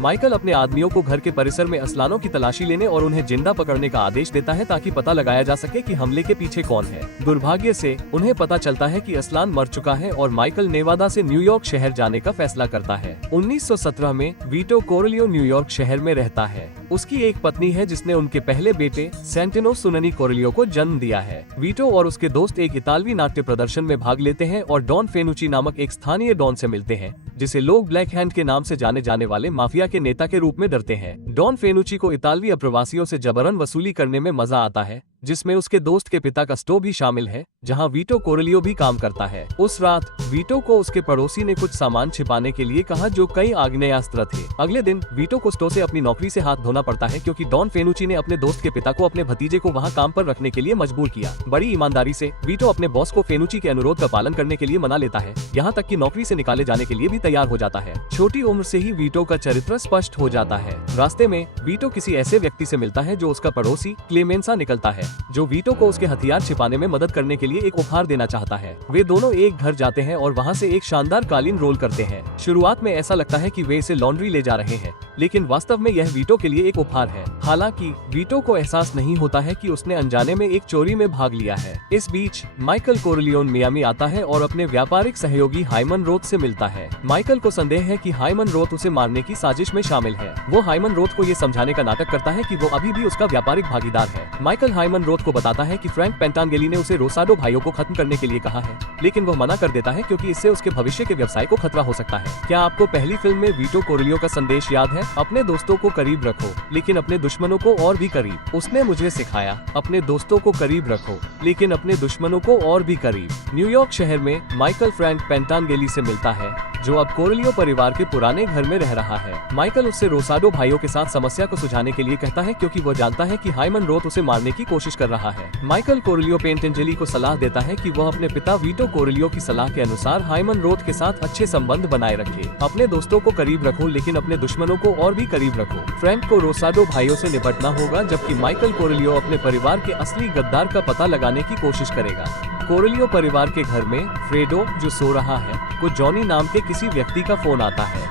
माइकल अपने आदमियों को घर के परिसर में असलानों की तलाशी लेने और उन्हें जिंदा पकड़ने का आदेश देता है ताकि पता लगाया जा सके कि हमले के पीछे कौन है। दुर्भाग्य से उन्हें पता चलता है कि असलान मर चुका है और माइकल नेवादा से न्यूयॉर्क शहर जाने का फैसला करता है। 1917 में वीटो कोरेलियो न्यूयॉर्क शहर में रहता है। उसकी एक पत्नी है जिसने उनके पहले बेटे सेंटिनो सुननी कोरेलियो को जन्म दिया है। वीटो और उसके दोस्त एक इतालवी नाट्य प्रदर्शन में भाग लेते हैं और डॉन फेनुची नामक एक स्थानीय डॉन से मिलते हैं, जिसे लोग ब्लैक हैंड के नाम से जाने जाने वाले माफिया के नेता के रूप में डरते हैं। डॉन फेनुची को इतालवी अप्रवासियों से जबरन वसूली करने में मजा आता है, जिसमें उसके दोस्त के पिता का स्टो भी शामिल है, जहां वीटो कोरेलियो भी काम करता है। उस रात वीटो को उसके पड़ोसी ने कुछ सामान छिपाने के लिए कहा जो कई आग्नेयास्त्र थे। अगले दिन वीटो को स्टो से अपनी नौकरी से हाथ धोना पड़ता है क्योंकि डॉन फेनुची ने अपने दोस्त के पिता को अपने भतीजे को वहां काम पर रखने के लिए मजबूर किया। बड़ी ईमानदारी से वीटो अपने बॉस को फेनुची के अनुरोध का पालन करने के लिए मना लेता है, यहाँ तक कि नौकरी से निकाले जाने के लिए भी तैयार हो जाता है। छोटी उम्र से ही वीटो का चरित्र स्पष्ट हो जाता है। रास्ते में वीटो किसी ऐसे व्यक्ति से मिलता है जो उसका पड़ोसी क्लेमेंसा निकलता है, जो वीटो को उसके हथियार छिपाने में मदद करने के लिए एक उपहार देना चाहता है। वे दोनों एक घर जाते हैं और वहां से एक शानदार कालीन रोल करते हैं। शुरुआत में ऐसा लगता है कि वे इसे लॉन्ड्री ले जा रहे हैं, लेकिन वास्तव में यह वीटो के लिए एक उपहार है। हालांकि वीटो को एहसास नहीं होता है कि उसने अनजाने में एक चोरी में भाग लिया है। इस बीच माइकल कोरेलियोन मियामी आता है और अपने व्यापारिक सहयोगी हाइमन रोथ से मिलता है। माइकल को संदेह है कि हाइमन रोथ उसे मारने की साजिश में शामिल है। वो हाइमन रोथ को ये समझाने का नाटक करता है कि वो अभी भी उसका व्यापारिक भागीदार है। माइकल हाइमन रोथ को बताता है कि फ्रैंक पेंटांगेली ने उसे रोसाडो भाइयों को खत्म करने के लिए कहा है, लेकिन वो मना कर देता है क्योंकि इससे उसके भविष्य के व्यवसाय को खतरा हो सकता है। क्या आपको पहली फिल्म में वीटो कोरेलियो का संदेश याद है? अपने दोस्तों को करीब रखो, लेकिन अपने दुश्मनों को और भी करीब। उसने मुझे सिखाया, अपने दोस्तों को करीब रखो, लेकिन अपने दुश्मनों को और भी करीब। न्यूयॉर्क शहर में माइकल फ्रैंक पेंटांगेली से मिलता है, जो अब कोरेलियो परिवार के पुराने घर में रह रहा है। माइकल उससे रोसाडो भाइयों के साथ समस्या को सुलझाने के लिए कहता है क्योंकि वो जानता है कि हाइमन रोथ उसे मारने की कोशिश कर रहा है। माइकल कोरेलियो पेंटेंजेली को सलाह देता है कि वह अपने पिता वीटो कोरेलियो की सलाह के अनुसार हाइमन रोथ के साथ अच्छे संबंध बनाए रखे। अपने दोस्तों को करीब रखो, लेकिन अपने दुश्मनों को और भी करीब रखो। फ्रैंक को रोसाडो भाइयों से निपटना होगा, जबकि माइकल कोरेलियो अपने परिवार के असली गद्दार का पता लगाने की कोशिश करेगा। कोरेलियो परिवार के घर में फ्रेडो, जो सो रहा है, को जॉनी नाम के किसी व्यक्ति का फोन आता है।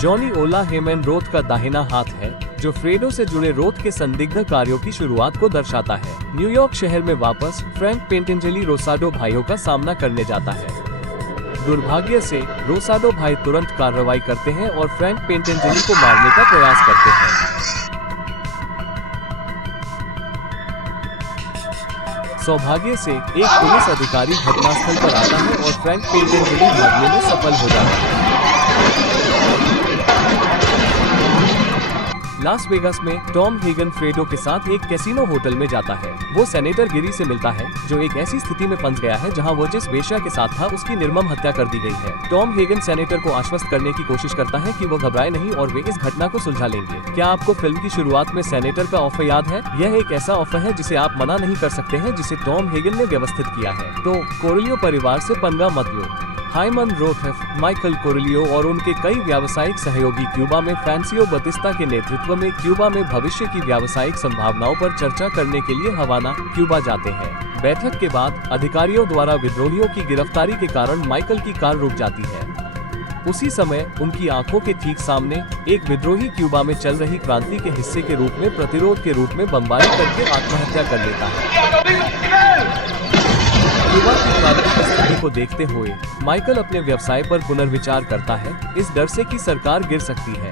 जॉनी ओला हेमन रोथ का दाहिना हाथ है, जो फ्रेडो से जुड़े रोथ के संदिग्ध कार्यों की शुरुआत को दर्शाता है। न्यूयॉर्क शहर में वापस फ्रैंक पेंटेंजेली रोसाडो भाइयों का सामना करने जाता है। दुर्भाग्य से रोसाडो भाई तुरंत कार्रवाई करते हैं और फ्रैंक पेंटेंजेली को मारने का प्रयास करते हैं। सौभाग्य से एक पुलिस अधिकारी घटनास्थल पर आता है और फ्रैंक पेंटेंजेली भागने में सफल हो जाता है। लास वेगास में टॉम हेगन फ्रेडो के साथ एक कैसीनो होटल में जाता है। वो सेनेटर गिरी से मिलता है जो एक ऐसी स्थिति में फंस गया है जहां वो जिस वेश्या के साथ था उसकी निर्मम हत्या कर दी गई है। टॉम हेगन सेनेटर को आश्वस्त करने की कोशिश करता है कि वो घबराए नहीं और वे इस घटना को सुलझा लेंगे। क्या आपको फिल्म की शुरुआत में सेनेटर का ऑफर याद है? यह एक ऐसा ऑफर है जिसे आप मना नहीं कर सकते हैं, जिसे टॉम हेगन ने व्यवस्थित किया है। तो कोरेलियो परिवार से पंगा मत लो। हाइमन रोथेफ, माइकल कोरेलियो और उनके कई व्यावसायिक सहयोगी क्यूबा में फ्रांसिस्को बतिस्ता के नेतृत्व में क्यूबा में भविष्य की व्यावसायिक संभावनाओं पर चर्चा करने के लिए हवाना, क्यूबा जाते हैं। बैठक के बाद अधिकारियों द्वारा विद्रोहियों की गिरफ्तारी के कारण माइकल की कार रुक जाती है। उसी समय उनकी आंखों के ठीक सामने एक विद्रोही क्यूबा में चल रही क्रांति के हिस्से के रूप में प्रतिरोध के रूप में बमबारी करके आत्महत्या कर लेता है। क्यूबा की क्रांति की स्थिति को देखते हुए माइकल अपने व्यवसाय पर पुनर्विचार करता है, इस डर से कि सरकार गिर सकती है।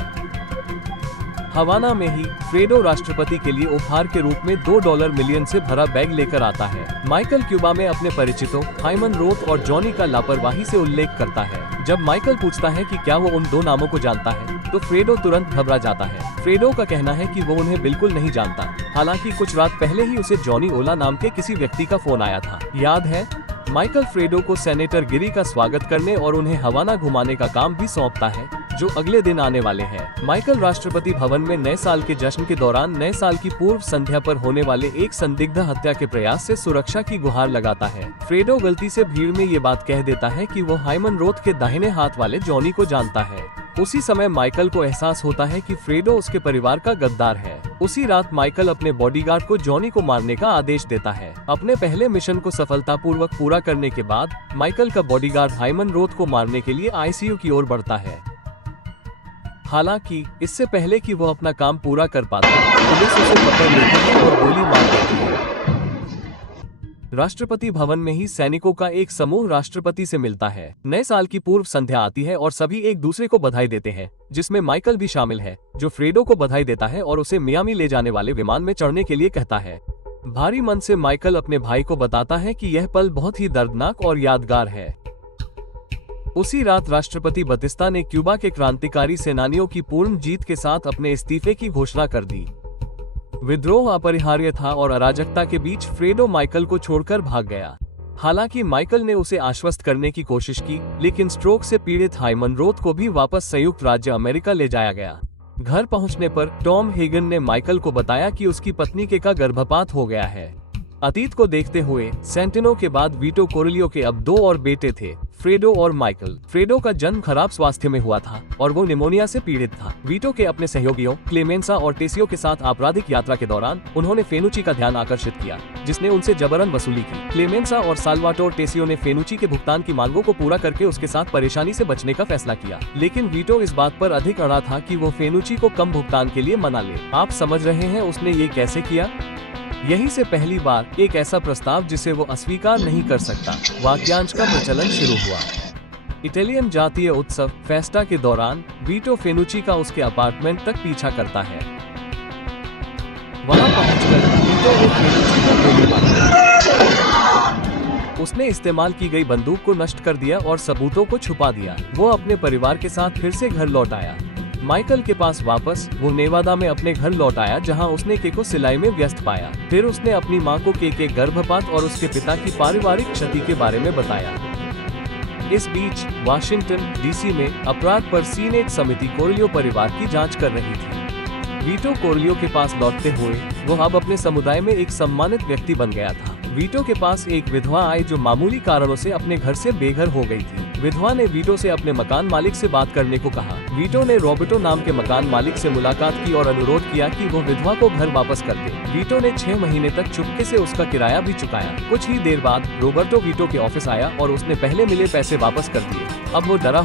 हवाना में ही फ्रेडो राष्ट्रपति के लिए उपहार के रूप में $2 मिलियन से भरा बैग लेकर आता है। माइकल क्यूबा में अपने परिचितों हाइमन रोथ और जॉनी का लापरवाही से उल्लेख करता है। जब माइकल पूछता है कि क्या वो उन दो नामों को जानता है तो फ्रेडो तुरंत घबरा जाता है। फ्रेडो का कहना है कि वो उन्हें बिल्कुल नहीं जानता, हालांकि कुछ रात पहले ही उसे जॉनी ओला नाम के किसी व्यक्ति का फोन आया था। याद है? माइकल फ्रेडो को सेनेटर गिरी का स्वागत करने और उन्हें हवाना घुमाने का काम भी सौंपता है, जो अगले दिन आने वाले हैं। माइकल राष्ट्रपति भवन में नए साल के जश्न के दौरान नए साल की पूर्व संध्या पर होने वाले एक संदिग्ध हत्या के प्रयास से सुरक्षा की गुहार लगाता है। फ्रेडो गलती से भीड़ में ये बात कह देता है कि वो हाइमन रोथ के दाहिने हाथ वाले जॉनी को जानता है। उसी समय माइकल को एहसास होता है कि फ्रेडो उसके परिवार का गद्दार है। उसी रात माइकल अपने बॉडीगार्ड को जॉनी को मारने का आदेश देता है। अपने पहले मिशन को सफलतापूर्वक पूरा करने के बाद माइकल का बॉडीगार्ड हाइमन रोथ को मारने के लिए आईसीयू की ओर बढ़ता है। हालांकि इससे पहले कि वो अपना काम पूरा कर पाता, पुलिस उसे पकड़ लेती है और गोली मार देती है। राष्ट्रपति भवन में ही सैनिकों का एक समूह राष्ट्रपति से मिलता है। नए साल की पूर्व संध्या आती है और सभी एक दूसरे को बधाई देते हैं, जिसमें माइकल भी शामिल है, जो फ्रेडो को बधाई देता है और उसे मियामी ले जाने वाले विमान में चढ़ने के लिए कहता है। भारी मन से माइकल अपने भाई को बताता है कि यह पल बहुत ही दर्दनाक और यादगार है। उसी रात राष्ट्रपति बतिस्ता ने क्यूबा के क्रांतिकारी सेनानियों की पूर्ण जीत के साथ अपने इस्तीफे की घोषणा कर दी। विद्रोह अपरिहार्य था और अराजकता के बीच फ्रेडो माइकल को छोड़कर भाग गया। हालांकि माइकल ने उसे आश्वस्त करने की कोशिश की, लेकिन स्ट्रोक से पीड़ित हाइमन रोथ को भी वापस संयुक्त राज्य अमेरिका ले जाया गया। घर पहुंचने पर टॉम हेगन ने माइकल को बताया कि उसकी पत्नी के का गर्भपात हो गया है। अतीत को देखते हुए सेंटिनो के बाद वीटो कोरेलियो के अब 2 और बेटे थे, फ्रेडो और माइकल। फ्रेडो का जन्म खराब स्वास्थ्य में हुआ था और वो निमोनिया से पीड़ित था। वीटो के अपने सहयोगियों क्लेमेंसा और टेसियो के साथ आपराधिक यात्रा के दौरान उन्होंने फेनुची का ध्यान आकर्षित किया, जिसने उनसे जबरन वसूली की। क्लेमेंसा और साल्वाटोर टेसियो ने फेनुची के भुगतान की मांगों को पूरा करके उसके साथ परेशानी से बचने का फैसला किया, लेकिन वीटो इस बात पर अधिक अड़ा था कि वो फेनुची को कम भुगतान के लिए मना ले। आप समझ रहे हैं उसने ये कैसे किया? यहीं से पहली बार एक ऐसा प्रस्ताव जिसे वो अस्वीकार नहीं कर सकता वाक्यांश का प्रचलन शुरू हुआ। इटालियन जातीय उत्सव फेस्टा के दौरान वीटो फेनुची का उसके अपार्टमेंट तक पीछा करता है। वहां पहुंचकर वीटो ने फेनुची को गोली मारी। उसने इस्तेमाल की गई बंदूक को नष्ट कर दिया और सबूतों को छुपा दिया। वो अपने परिवार के साथ फिर से घर लौट आया। माइकल के पास वापस वो नेवादा में अपने घर लौट आया, जहां उसने के को सिलाई में व्यस्त पाया। फिर उसने अपनी मां को के गर्भपात और उसके पिता की पारिवारिक क्षति के बारे में बताया। इस बीच वाशिंगटन डीसी में अपराध पर सीनेट समिति कोरेलियो परिवार की जांच कर रही थी। वीटो कोरेलियो के पास लौटते हुए वो अब अपने समुदाय में एक सम्मानित व्यक्ति बन गया था। वीटो के पास एक विधवा आई जो मामूली कारणों से अपने घर से बेघर हो गई थी। विधवा ने वीटो से अपने मकान मालिक से बात करने को कहा। वीटो ने रॉबर्टो नाम के मकान मालिक से मुलाकात की और अनुरोध किया कि वो विधवा को घर वापस कर दे। वीटो ने 6 महीने तक चुपके से उसका किराया भी चुकाया। कुछ ही देर बाद रॉबर्टो वीटो के ऑफिस आया और उसने पहले मिले पैसे वापस कर दिए। अब वो डरा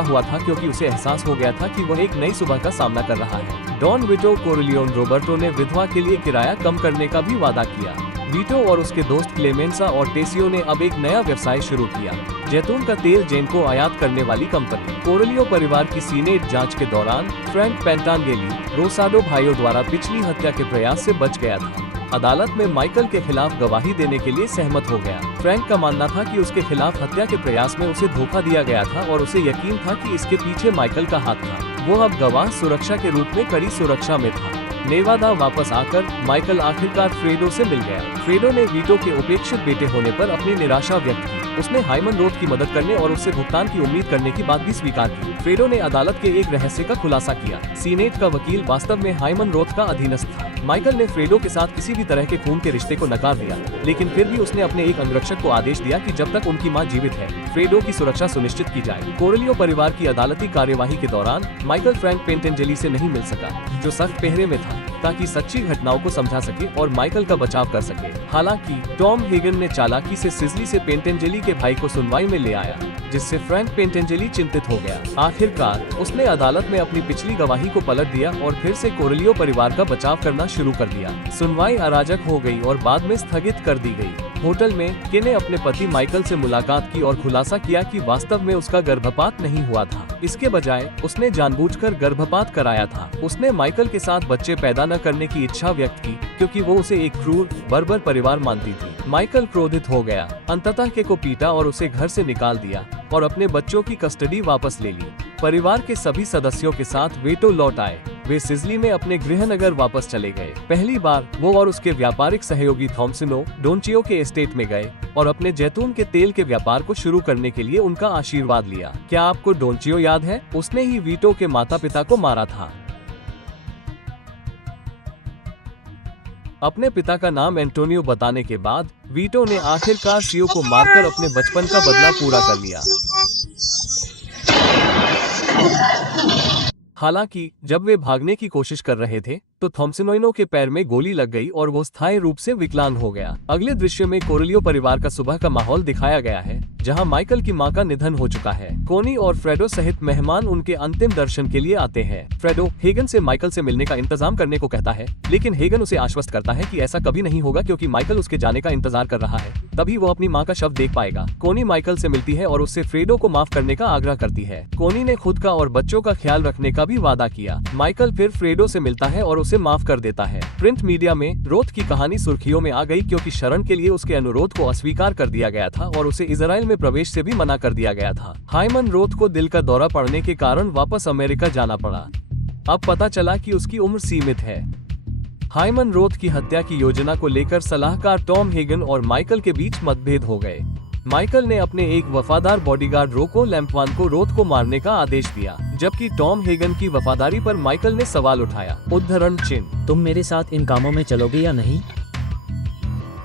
हुआ था क्योंकि उसे एहसास हो गया था कि वो एक नई सुबह का सामना कर रहा है। डॉन वीटो कोरेलियोन रॉबर्टो ने विधवा के लिए किराया कम करने का भी वादा किया। वीटो और उसके दोस्त क्लेमेंसा और टेसियो ने अब एक नया व्यवसाय शुरू किया, जैतून का तेल जेनको आयात करने वाली कंपनी। कोरेलियो परिवार की सीनेट जांच के दौरान फ्रैंक पेंटानगेली रोसाडो भाइयों द्वारा पिछली हत्या के प्रयास से बच गया था। अदालत में माइकल के खिलाफ गवाही देने के लिए सहमत हो गया। फ्रैंक का मानना था कि उसके खिलाफ हत्या के प्रयास में उसे धोखा दिया गया था और उसे यकीन था कि इसके पीछे माइकल का हाथ था। वो अब गवाह सुरक्षा के रूप में कड़ी सुरक्षा में था। नेवादा वापस आकर माइकल आखिरकार फ्रेडो से मिल गया। फ्रेडो ने वीटो के उपेक्षित बेटे होने पर अपनी निराशा व्यक्त की। उसने हाइमन रोथ की मदद करने और उससे भुगतान की उम्मीद करने की बात भी स्वीकार की। फ्रेडो ने अदालत के एक रहस्य का खुलासा किया। सीनेट का वकील वास्तव में हाइमन रोथ का अधीनस्थ था। माइकल ने फ्रेडो के साथ किसी भी तरह के खून के रिश्ते को नकार दिया, लेकिन फिर भी उसने अपने एक अंगरक्षक को आदेश दिया कि जब तक उनकी मां जीवित है, फ्रेडो की सुरक्षा सुनिश्चित की जाए। कोरेलियो परिवार की अदालती कार्यवाही के दौरान माइकल फ्रैंक पेंटेंजेली से नहीं मिल सका, जो सख्त पहरे में था, ताकि सच्ची घटनाओं को समझा सके और माइकल का बचाव कर सके। हालांकि टॉम हेगन ने चालाकी से सिजली से पेंटेंजेली के भाई को सुनवाई में ले आया, जिससे फ्रैंक पेंटेंजेली चिंतित हो गया। आखिरकार उसने अदालत में अपनी पिछली गवाही को पलट दिया और फिर से कोरेलियो परिवार का बचाव करना शुरू कर दिया। सुनवाई अराजक हो गई और बाद में स्थगित कर दी गई। होटल में के ने अपने पति माइकल से मुलाकात की और खुलासा किया कि वास्तव में उसका गर्भपात नहीं हुआ था। इसके बजाय उसने जानबूझकर गर्भपात कराया था। उसने माइकल के साथ बच्चे पैदा न करने की इच्छा व्यक्त की, क्योंकि वो उसे एक क्रूर, बर्बर परिवार मानती थी। माइकल क्रोधित हो गया, अंततः के को पीटा और उसे घर से निकाल दिया और अपने बच्चों की कस्टडी वापस ले ली। परिवार के सभी सदस्यों के साथ वेटो लौट आए। वे सिजली में अपने गृहनगर वापस चले गए। पहली बार वो और उसके व्यापारिक सहयोगी थॉम्सनो डोंचियो के एस्टेट में गए और अपने जैतून के तेल के व्यापार को शुरू करने के लिए उनका आशीर्वाद लिया। क्या आपको डोंचियो याद है? उसने ही वीटो के माता पिता को मारा था। अपने पिता का नाम एंटोनियो बताने के बाद वीटो ने आखिरकार सीओ को मारकर अपने बचपन का बदला पूरा कर लिया। हालांकि जब वे भागने की कोशिश कर रहे थे तो थॉम्सनोइनो के पैर में गोली लग गई और वो स्थायी रूप से विकलांग हो गया। अगले दृश्य में कोरेलियो परिवार का सुबह का माहौल दिखाया गया है, जहां माइकल की मां का निधन हो चुका है। कोनी और फ्रेडो सहित मेहमान उनके अंतिम दर्शन के लिए आते हैं। फ्रेडो हेगन से माइकल से मिलने का इंतजाम करने को कहता है, लेकिन हेगन उसे आश्वस्त करता है कि ऐसा कभी नहीं होगा, क्योंकि माइकल उसके जाने का इंतजार कर रहा है। तभी वो अपनी मां का शव देख पाएगा। कोनी माइकल से मिलती है और उससे फ्रेडो को माफ करने का आग्रह करती है। कोनी ने खुद का और बच्चों का ख्याल रखने का भी वादा किया। माइकल फिर फ्रेडो से मिलता है और उसे माफ कर देता है। प्रिंट मीडिया में रोथ की कहानी सुर्खियों में आ गई, क्योंकि शरण के लिए उसके अनुरोध को अस्वीकार कर दिया गया था और उसे इजराइल में प्रवेश से भी मना कर दिया गया था। हाइमन रोथ को दिल का दौरा पड़ने के कारण वापस अमेरिका जाना पड़ा। अब पता चला कि उसकी उम्र सीमित है। हाइमन रोथ की हत्या की योजना को लेकर सलाहकार टॉम हेगन और माइकल के बीच मतभेद हो गए। माइकल ने अपने एक वफादार बॉडीगार्ड रोको लैम्पवान को रोथ को मारने का आदेश दिया, जबकि टॉम हेगन की वफादारी पर माइकल ने सवाल उठाया। उद्धरण चिन्ह। तुम मेरे साथ इन कामों में चलोगे या नहीं?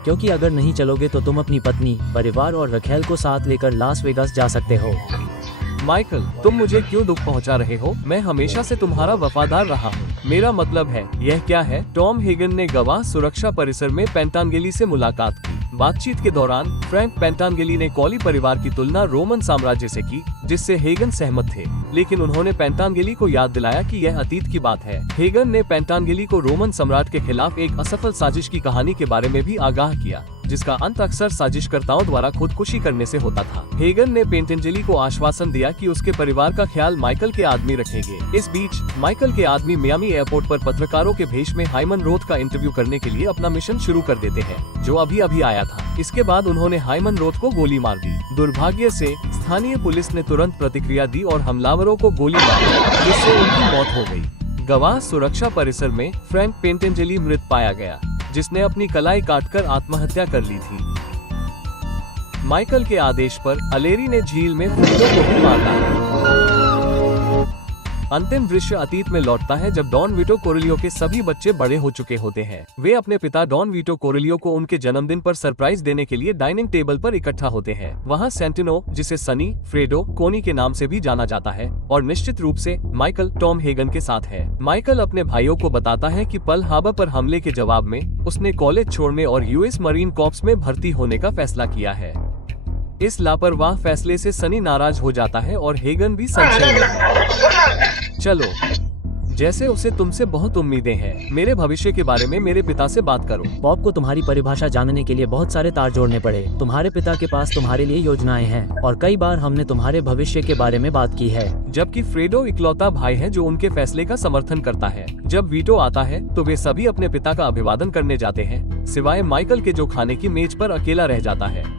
क्योंकि अगर नहीं चलोगे तो तुम अपनी पत्नी, परिवार और रखेल को साथ लेकर लास वेगास जा सकते हो। माइकल, तुम मुझे क्यों दुख पहुंचा रहे हो? मैं हमेशा से तुम्हारा वफादार रहा हूं। मेरा मतलब है, यह क्या है? टॉम हेगन ने गवाह सुरक्षा परिसर में पेंटांगेली से मुलाकात की। बातचीत के दौरान फ्रैंक पेंटांगेली ने कॉली परिवार की तुलना रोमन साम्राज्य से की, जिससे हेगन सहमत थे, लेकिन उन्होंने पेंटांगेली को याद दिलाया कि यह अतीत की बात है। हेगन ने पेंटांगेली को रोमन सम्राट के खिलाफ एक असफल साजिश की कहानी के बारे में भी आगाह किया, जिसका अंत अक्सर साजिशकर्ताओं द्वारा खुदकुशी करने से होता था। हेगन ने पेंटेंजेली को आश्वासन दिया कि उसके परिवार का ख्याल माइकल के आदमी रखेंगे। इस बीच माइकल के आदमी मियामी एयरपोर्ट पर पत्रकारों के भेष में हाइमन रोथ का इंटरव्यू करने के लिए अपना मिशन शुरू कर देते हैं, जो अभी अभी आया था। इसके बाद उन्होंने हाइमन रोथ को गोली मार दी। दुर्भाग्य से स्थानीय पुलिस ने तुरंत प्रतिक्रिया दी और हमलावरों को गोली मार दी, जिससे उनकी मौत हो गई। गवाह सुरक्षा परिसर में फ्रैंक पेंटेंजेली मृत पाया गया, जिसने अपनी कलाई काटकर आत्महत्या कर ली थी। माइकल के आदेश पर अलेरी ने झील में फ्रेडो को भी मारा। अंतिम दृश्य अतीत में लौटता है, जब डॉन वीटो कोरेलियो के सभी बच्चे बड़े हो चुके होते हैं। वे अपने पिता डॉन वीटो कोरेलियो को उनके जन्मदिन पर सरप्राइज देने के लिए डाइनिंग टेबल पर इकट्ठा होते हैं। वहां सेंटिनो, जिसे सनी, फ्रेडो, कोनी के नाम से भी जाना जाता है, और निश्चित रूप से माइकल टॉम हेगन के साथ है। माइकल अपने भाइयों को बताता है कि पर्ल हार्बर पर हमले के जवाब में उसने कॉलेज छोड़ने और यूएस मरीन कॉर्प्स में भर्ती होने का फैसला किया है। इस लापरवाह फैसले से सनी नाराज हो जाता है और हेगन भी संशय में है। चलो जैसे उसे तुमसे बहुत उम्मीदें हैं। मेरे भविष्य के बारे में मेरे पिता से बात करो। बॉब को तुम्हारी परिभाषा जानने के लिए बहुत सारे तार जोड़ने पड़े। तुम्हारे पिता के पास तुम्हारे लिए योजनाएं हैं और कई बार हमने तुम्हारे भविष्य के बारे में बात की है। जबकि फ्रेडो इकलौता भाई है जो उनके फैसले का समर्थन करता है। जब वीटो आता है तो वे सभी अपने पिता का अभिवादन करने जाते हैं, सिवाय माइकल के जो खाने की मेज पर अकेला रह जाता है।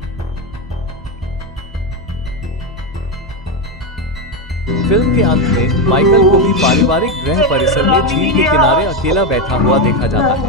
फिल्म के अंत में माइकल को भी पारिवारिक गृह परिसर में झील के किनारे अकेला बैठा हुआ देखा जाता है।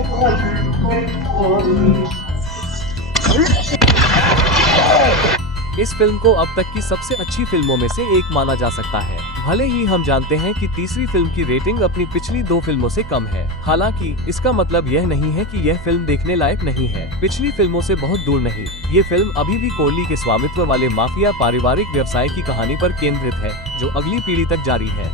इस फिल्म को अब तक की सबसे अच्छी फिल्मों में से एक माना जा सकता है। भले ही हम जानते हैं कि तीसरी फिल्म की रेटिंग अपनी पिछली 2 फिल्मों से कम है। हालांकि इसका मतलब यह नहीं है कि यह फिल्म देखने लायक नहीं है। पिछली फिल्मों से बहुत दूर नहीं, ये फिल्म अभी भी कोरली के स्वामित्व वाले माफिया पारिवारिक व्यवसाय की कहानी पर केंद्रित है, जो अगली पीढ़ी तक जारी है।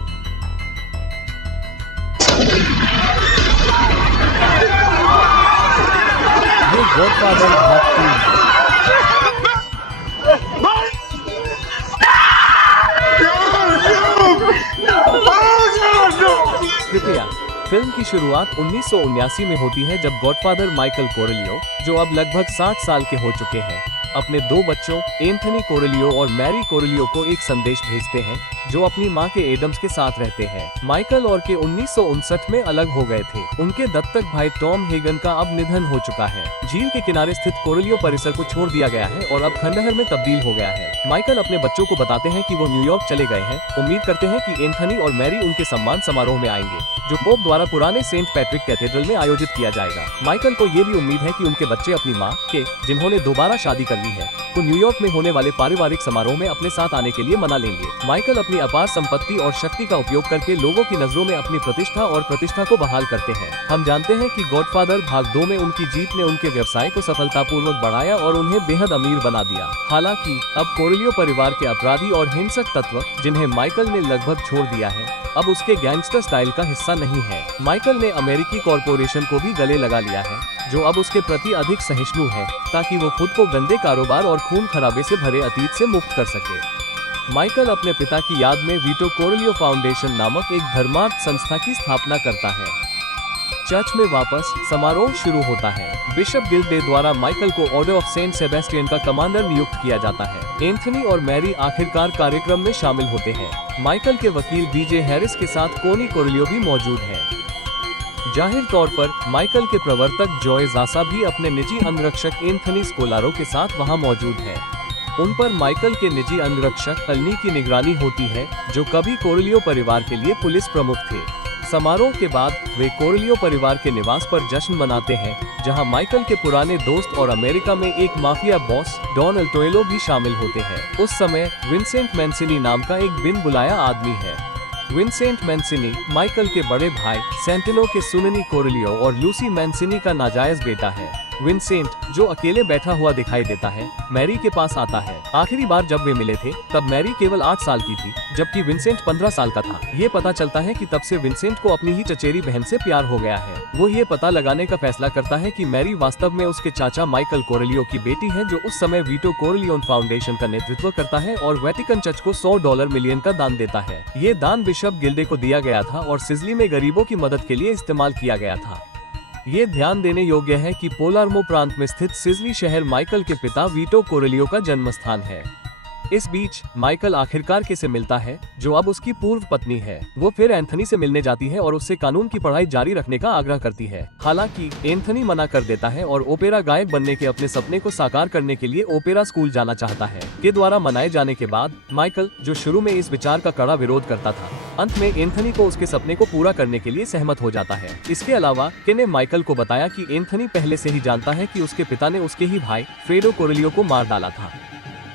ये गॉडफादर भाग 2 है। कृपया, फिल्म की शुरुआत 1979 में होती है जब गॉडफादर माइकल कोरलियो, जो अब लगभग 60 साल के हो चुके हैं, अपने 2 बच्चों एंथनी कोरलियो और मैरी कोरलियो को एक संदेश भेजते हैं, जो अपनी मां के एडम्स के साथ रहते हैं। माइकल और के 1959 में अलग हो गए थे। उनके दत्तक भाई टॉम हेगन का अब निधन हो चुका है। झील के किनारे स्थित कोरलियो परिसर को छोड़ दिया गया है और अब खंडहर में तब्दील हो गया है। माइकल अपने बच्चों को बताते हैं कि वो न्यूयॉर्क चले गए हैं। उम्मीद करते हैं कि एंथनी और मैरी उनके सम्मान समारोह में आएंगे, जो पोप द्वारा पुराने सेंट पैट्रिक कैथेड्रल में आयोजित किया जाएगा। माइकल को ये भी उम्मीद है कि उनके बच्चे अपनी मां के, जिन्होंने दोबारा शादी कर ली है, को न्यूयॉर्क में होने वाले पारिवारिक समारोह में अपने साथ आने के लिए मना लेंगे। माइकल अपनी अपार संपत्ति और शक्ति का उपयोग करके लोगों की नजरों में अपनी प्रतिष्ठा को बहाल करते हैं। हम जानते हैं कि गॉडफादर भाग 2 में उनकी जीत ने उनके व्यवसाय को सफलतापूर्वक बढ़ाया और उन्हें बेहद अमीर बना दिया। हालांकि अब कोरलियो परिवार के अपराधी और हिंसक तत्व, जिन्हें माइकल ने लगभग छोड़ दिया है, अब उसके गैंगस्टर स्टाइल का हिस्सा नहीं है। माइकल ने अमेरिकी कॉरपोरेशन को भी गले लगा लिया है, जो अब उसके प्रति अधिक सहिष्णु है, ताकि वो खुद को गंदे कारोबार और खून खराबे से भरे अतीत से मुक्त कर सके। माइकल अपने पिता की याद में वीटो कोरलियो फाउंडेशन नामक एक धर्मार्थ संस्था की स्थापना करता है। चर्च में वापस समारोह शुरू होता है। बिशप गिल्डे द्वारा माइकल को ऑर्डर ऑफ सेंट सेबेस्टियन का कमांडर नियुक्त किया जाता है। एंथनी और मैरी आखिरकार कार्यक्रम में शामिल होते हैं। माइकल के वकील बीजे हैरिस के साथ कोनी कोरलियो भी मौजूद है। जाहिर तौर पर माइकल के प्रवर्तक जॉय जासा भी अपने निजी अंगरक्षक एंथनी स्कोलारो के साथ वहां मौजूद है। उन पर माइकल के निजी अंगरक्षक अल्नी की निगरानी होती है, जो कभी कोरलियो परिवार के लिए पुलिस प्रमुख थे। समारोह के बाद वे कोरलियो परिवार के निवास पर जश्न मनाते हैं, जहां माइकल के पुराने दोस्त और अमेरिका में एक माफिया बॉस डॉन अल्टोएलो भी शामिल होते हैं। उस समय विंसेंट मैंसिनी नाम का एक बिन बुलाया आदमी है। विंसेंट मैंसिनी माइकल के बड़े भाई सेंटिनो के सुननी कोरलियो और लूसी मैंसिनी का नाजायज बेटा है। विंसेंट, जो अकेले बैठा हुआ दिखाई देता है, मैरी के पास आता है। आखिरी बार जब वे मिले थे तब मैरी केवल 8 साल की थी, जबकि विंसेंट 15 साल का था। ये पता चलता है कि तब से विंसेंट को अपनी ही चचेरी बहन से प्यार हो गया है। वो ये पता लगाने का फैसला करता है कि मैरी वास्तव में उसके चाचा माइकल कोरलियो की बेटी है, जो उस समय वीटो कोरलियोन फाउंडेशन का नेतृत्व करता है और वेटिकन चर्च को $100 मिलियन का दान देता है। ये दान बिशप गिल्डे को दिया गया था और सिजली में गरीबों की मदद के लिए इस्तेमाल किया गया था। ये ध्यान देने योग्य है कि पोलार्मो प्रांत में स्थित सिजली शहर माइकल के पिता वीटो कोरलियो का जन्म स्थान है। इस बीच माइकल आखिरकार किसे मिलता है, जो अब उसकी पूर्व पत्नी है। वो फिर एंथनी से मिलने जाती है और उससे कानून की पढ़ाई जारी रखने का आग्रह करती है। हालांकि एंथनी मना कर देता है और ओपेरा गायक बनने के अपने सपने को साकार करने के लिए ओपेरा स्कूल जाना चाहता है। के द्वारा मनाए जाने के बाद माइकल, जो शुरू में इस विचार का कड़ा विरोध करता था, अंत में एंथनी को उसके सपने को पूरा करने के लिए सहमत हो जाता है। इसके अलावा के ने माइकल को बताया कि एंथनी पहले से ही जानता है कि उसके पिता ने उसके ही भाई फ्रेडो कोरलियो को मार डाला था।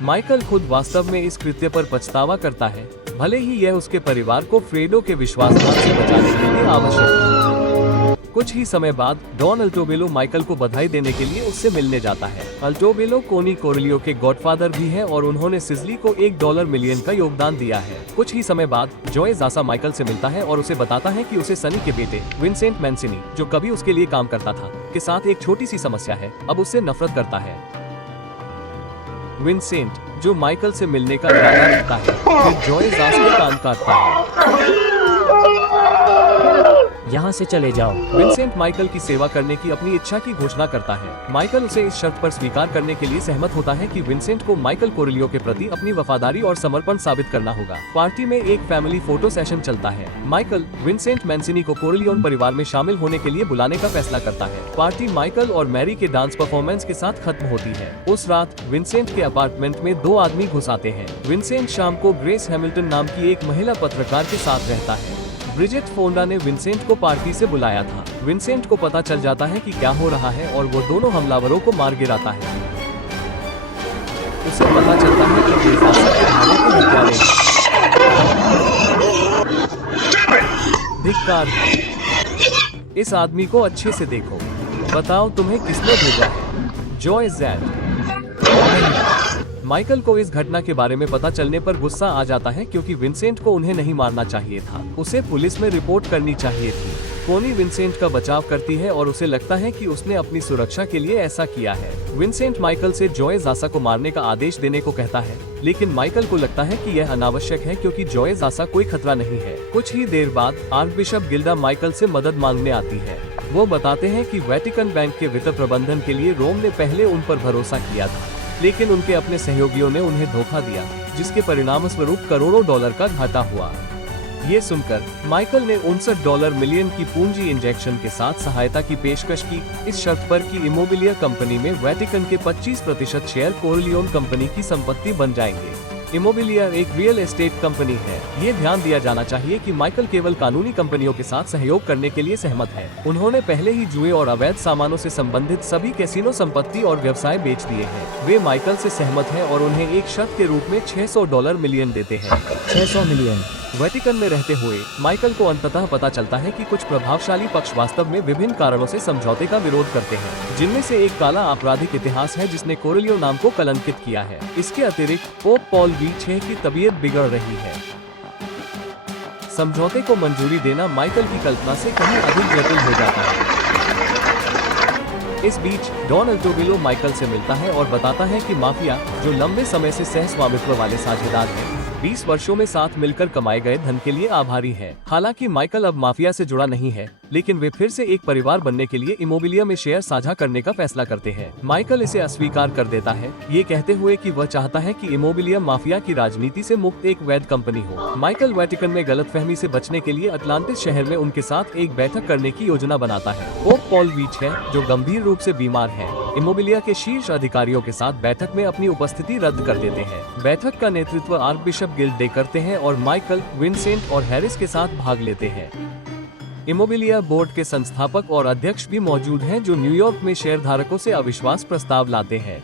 माइकल खुद वास्तव में इस कृत्य पर पछतावा करता है, भले ही यह उसके परिवार को फ्रेडो के विश्वासघात से बचाने के लिए आवश्यक है। कुछ ही समय बाद डॉन अल्टोबेलो माइकल को बधाई देने के लिए उससे मिलने जाता है। अल्टोबेलो कोनी कोरलियो के गॉडफादर भी हैं और उन्होंने सिजली को $1 मिलियन का योगदान दिया है। कुछ ही समय बाद जॉय जासा माइकल से मिलता है और उसे बताता है कि उसे सनी के बेटे विंसेंट मैंसिनी, जो कभी उसके लिए काम करता था, के साथ एक छोटी सी समस्या है। अब उससे नफरत करता है। विंसेंट, जो माइकल से मिलने का इरादा रखता है, फिर जॉय जास के कान काटता है। यहाँ से चले जाओ। विंसेंट माइकल की सेवा करने की अपनी इच्छा की घोषणा करता है। माइकल उसे इस शर्त पर स्वीकार करने के लिए सहमत होता है कि विंसेंट को माइकल कोरेलियो के प्रति अपनी वफादारी और समर्पण साबित करना होगा। पार्टी में एक फैमिली फोटो सेशन चलता है। माइकल विंसेंट मैंसिनी को कोरेलियोन परिवार में शामिल होने के लिए बुलाने का फैसला करता है। पार्टी माइकल और मैरी के डांस परफॉर्मेंस के साथ खत्म होती है। उस रात विंसेंट के अपार्टमेंट में 2 आदमी घुस आते हैं। विंसेंट शाम को ग्रेस हैमिल्टन नाम की एक महिला पत्रकार के साथ रहता है। ब्रिजेट फोंडा ने विंसेंट को पार्टी से बुलाया था। विंसेंट को पता चल जाता है कि क्या हो रहा है और वो दोनों हमलावरों को मार गिराता है। उसे पता चलता है कि वे जासा के भाले के हत्यारे हैं। धिक्कार। इस आदमी को अच्छे से देखो। बताओ तुम्हें किसने भेजा है? Joy Z. माइकल को इस घटना के बारे में पता चलने पर गुस्सा आ जाता है क्योंकि विंसेंट को उन्हें नहीं मारना चाहिए था। उसे पुलिस में रिपोर्ट करनी चाहिए थी। कोनी विंसेंट का बचाव करती है और उसे लगता है कि उसने अपनी सुरक्षा के लिए ऐसा किया है। विंसेंट माइकल से जॉय ज़ासा को मारने का आदेश देने को कहता है, लेकिन माइकल को लगता है कि यह अनावश्यक है क्योंकि जॉय ज़ासा कोई खतरा नहीं है। कुछ ही देर बाद आर्कबिशप गिल्डा माइकल से मदद मांगने आती है। वो बताते हैं कि वेटिकन बैंक के वित्त प्रबंधन के लिए रोम ने पहले उन पर भरोसा किया था, लेकिन उनके अपने सहयोगियों ने उन्हें धोखा दिया, जिसके परिणाम स्वरूप करोड़ों डॉलर का घाटा हुआ। ये सुनकर माइकल ने $59 मिलियन की पूंजी इंजेक्शन के साथ सहायता की पेशकश की, इस शर्त पर कि इमोबिलिया कंपनी में वेटिकन के 25% शेयर कोरलियोन कंपनी की संपत्ति बन जाएंगे। इमोबिलिया एक रियल एस्टेट कंपनी है। ये ध्यान दिया जाना चाहिए कि माइकल केवल कानूनी कंपनियों के साथ सहयोग करने के लिए सहमत है। उन्होंने पहले ही जुए और अवैध सामानों से संबंधित सभी कैसीनो संपत्ति और व्यवसाय बेच दिए हैं। वे माइकल से सहमत हैं और उन्हें एक शर्त के रूप में $600 मिलियन देते हैं। 600 मिलियन। वेटिकन में रहते हुए माइकल को अंततः पता चलता है कि कुछ प्रभावशाली पक्ष वास्तव में विभिन्न कारणों से समझौते का विरोध करते हैं, जिनमें से एक काला आपराधिक इतिहास है जिसने कोरेलियो नाम को कलंकित किया है। इसके अतिरिक्त पोप पॉल V6 की तबीयत बिगड़ रही है। समझौते को मंजूरी देना माइकल की कल्पना से कहीं अधिक जटिल हो जाता है। इस बीच डॉन अल्टोबिलो माइकल से मिलता है और बताता है कि माफिया, जो लंबे समय से सह स्वामित्व वाले साझेदार हैं, 20 वर्षों में साथ मिलकर कमाए गए धन के लिए आभारी है। हालांकि माइकल अब माफिया से जुड़ा नहीं है, लेकिन वे फिर से एक परिवार बनने के लिए इमोबिलिया में शेयर साझा करने का फैसला करते हैं। माइकल इसे अस्वीकार कर देता है, ये कहते हुए कि वह चाहता है कि इमोबिलिया माफिया की राजनीति से मुक्त एक वैध कंपनी हो। माइकल वेटिकन में गलतफहमी से बचने के लिए अटलांटिस शहर में उनके साथ एक बैठक करने की योजना बनाता है। पोप पॉल V6, जो गंभीर रूप से बीमार है, इमोबिलिया के शीर्ष अधिकारियों के साथ बैठक में अपनी उपस्थिति रद्द कर देते हैं। बैठक का नेतृत्व आर्कबिशप गिल्डे करते हैं और माइकल, विंसेंट और हैरिस के साथ भाग लेते हैं। इमोबिलिया बोर्ड के संस्थापक और अध्यक्ष भी मौजूद हैं, जो न्यूयॉर्क में शेयरधारकों से अविश्वास प्रस्ताव लाते हैं।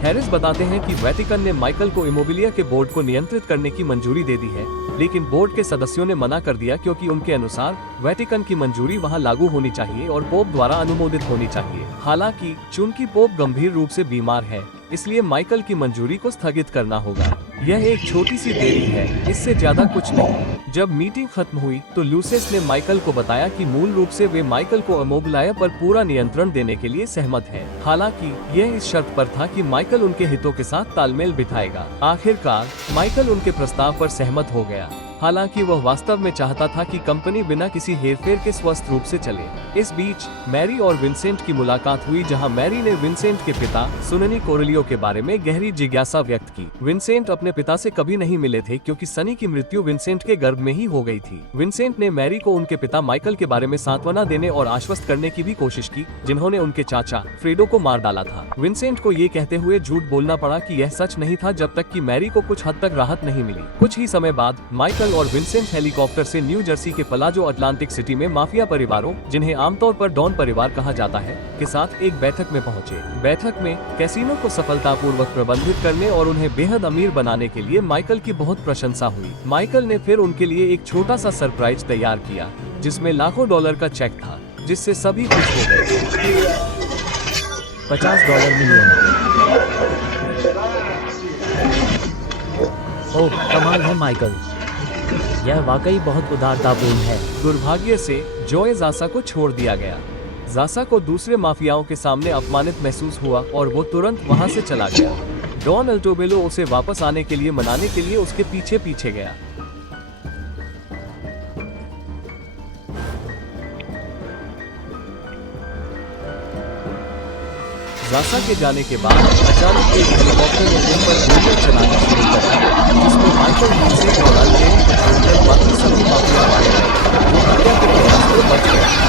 हैरिस बताते हैं कि वेटिकन ने माइकल को इमोबिलिया के बोर्ड को नियंत्रित करने की मंजूरी दे दी है, लेकिन बोर्ड के सदस्यों ने मना कर दिया क्योंकि उनके अनुसार वेटिकन की मंजूरी वहां लागू होनी चाहिए और पोप द्वारा अनुमोदित होनी चाहिए। हालांकि चूंकि पोप गंभीर रूप से बीमार है, इसलिए माइकल की मंजूरी को स्थगित करना होगा। यह एक छोटी सी देरी है, इससे ज्यादा कुछ नहीं। जब मीटिंग खत्म हुई तो लूसेस ने माइकल को बताया कि मूल रूप से वे माइकल को इमोबिलिया पर पूरा नियंत्रण देने के लिए सहमत हैं। हालांकि यह इस शर्त पर था कि माइकल उनके हितों के साथ तालमेल बिठाएगा। आखिरकार माइकल उनके प्रस्ताव पर सहमत हो गया। हालांकि वह वास्तव में चाहता था कि कंपनी बिना किसी हेरफेर के स्वस्थ रूप से चले। इस बीच मैरी और विंसेंट की मुलाकात हुई, जहां मैरी ने विंसेंट के पिता सनी कोरेलियो के बारे में गहरी जिज्ञासा व्यक्त की। विंसेंट अपने पिता से कभी नहीं मिले थे क्योंकि सनी की मृत्यु विंसेंट के गर्भ में ही हो गई थी। विंसेंट ने मैरी को उनके पिता माइकल के बारे में सांत्वना देने और आश्वस्त करने की भी कोशिश की, जिन्होंने उनके चाचा फ्रेडो को मार डाला था। विंसेंट को ये कहते हुए झूठ बोलना पड़ा कि यह सच नहीं था, जब तक कि मैरी को कुछ हद तक राहत नहीं मिली। कुछ ही समय बाद माइकल और विंसेंट हेलीकॉप्टर से न्यू जर्सी के पलाजो अटलांटिक सिटी में माफिया परिवारों, जिन्हें आमतौर पर डॉन परिवार कहा जाता है, के साथ एक बैठक में पहुंचे। बैठक में कैसीनो को सफलतापूर्वक प्रबंधित करने और उन्हें बेहद अमीर बनाने के लिए माइकल की बहुत प्रशंसा हुई। माइकल ने फिर उनके लिए एक छोटा सा सरप्राइज तैयार किया, जिसमें लाखों डॉलर का चेक था, जिससे सभी खुश हो गए। $50 मिलियन। ओह, कमाल है माइकल, यह वाकई बहुत उदारतापूर्ण है। दुर्भाग्य से जॉय ज़ासा को छोड़ दिया गया। ज़ासा को दूसरे माफियाओं के सामने अपमानित महसूस हुआ और वो तुरंत वहां से चला गया। डॉन अल्टोबेलो उसे वापस आने के लिए मनाने के लिए उसके पीछे पीछे गया। जासा के जाने के बाद अचानक एक हेलीकॉप्टर ने उन पर गोलियां चलाना शुरू कर दी, जिसमें माइकल, विंसेंट और अल नेरी को छोड़कर बाकी सभी माफिया मारे गए। वो हत्या के प्रयास से बच गए।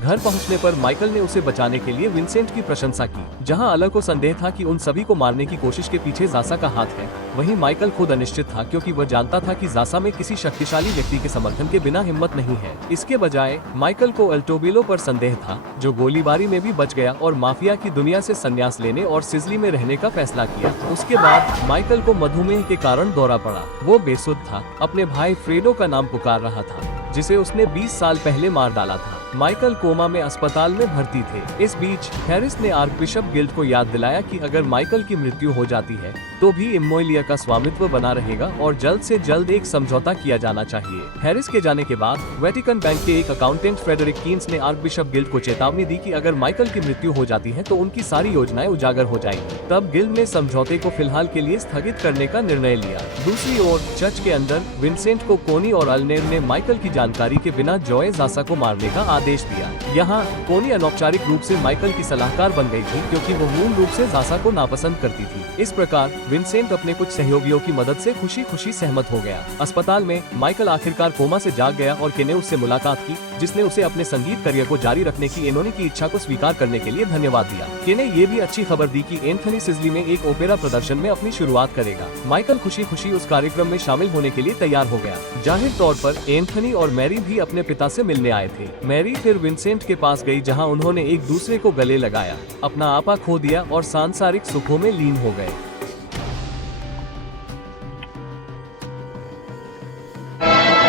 घर पहुंचने पर माइकल ने उसे बचाने के लिए विंसेंट की प्रशंसा की। जहां अलग को संदेह था कि उन सभी को मारने की कोशिश के पीछे जासा का हाथ है, वहीं माइकल खुद अनिश्चित था, क्योंकि वह जानता था कि जासा में किसी शक्तिशाली व्यक्ति के समर्थन के बिना हिम्मत नहीं है। इसके बजाय माइकल को अल्टोबिलो पर संदेह था, जो गोलीबारी में भी बच गया और माफिया की दुनिया से संन्यास लेने और सिजली में रहने का फैसला किया। उसके बाद माइकल को मधुमेह के कारण दौरा पड़ा। वो बेसुध था, अपने भाई फ्रेडो का नाम पुकार रहा था, जिसे उसने 20 साल पहले मार डाला था। माइकल कोमा में अस्पताल में भर्ती थे। इस बीच हैरिस ने आर्कबिशप गिल्ड को याद दिलाया कि अगर माइकल की मृत्यु हो जाती है तो भी इमोइलिया का स्वामित्व बना रहेगा और जल्द से जल्द एक समझौता किया जाना चाहिए। हैरिस के जाने के बाद वेटिकन बैंक के एक अकाउंटेंट फ्रेडरिक कीन्स ने आर्कबिशप गिल्ड को चेतावनी दी कि अगर माइकल की मृत्यु हो जाती है तो उनकी सारी योजनाएं उजागर हो जाएंगी। तब गिल्ड ने समझौते को फिलहाल के लिए स्थगित करने का निर्णय लिया। दूसरी ओर चर्च के अंदर विंसेंट को कोनी और अल्नेर ने माइकल की जानकारी के बिना जॉय जासा को मारने का आदेश दिया। यहाँ कोनी अनौपचारिक रूप से माइकल की सलाहकार बन गई थी, क्योंकि वो मूल रूप से जासा को नापसंद करती थी। इस प्रकार विंसेंट अपने कुछ सहयोगियों की मदद से खुशी खुशी सहमत हो गया। अस्पताल में माइकल आखिरकार कोमा से जाग गया और केने उससे मुलाकात की, जिसने उसे अपने संगीत करियर को जारी रखने की एनोनी की इच्छा को स्वीकार करने के लिए धन्यवाद दिया। केने ये भी अच्छी खबर दी कि एंथनी सिजली में एक ओपेरा प्रदर्शन में अपनी शुरुआत करेगा। माइकल खुशी खुशी उस कार्यक्रम में शामिल होने के लिए तैयार हो गया। जाहिर तौर पर एंथनी और मैरी भी अपने पिता से मिलने आए थे। मैरी फिर विंसेंट के पास गई, जहां उन्होंने एक दूसरे को गले लगाया, अपना आपा खो दिया और सांसारिक सुखों में लीन हो गए।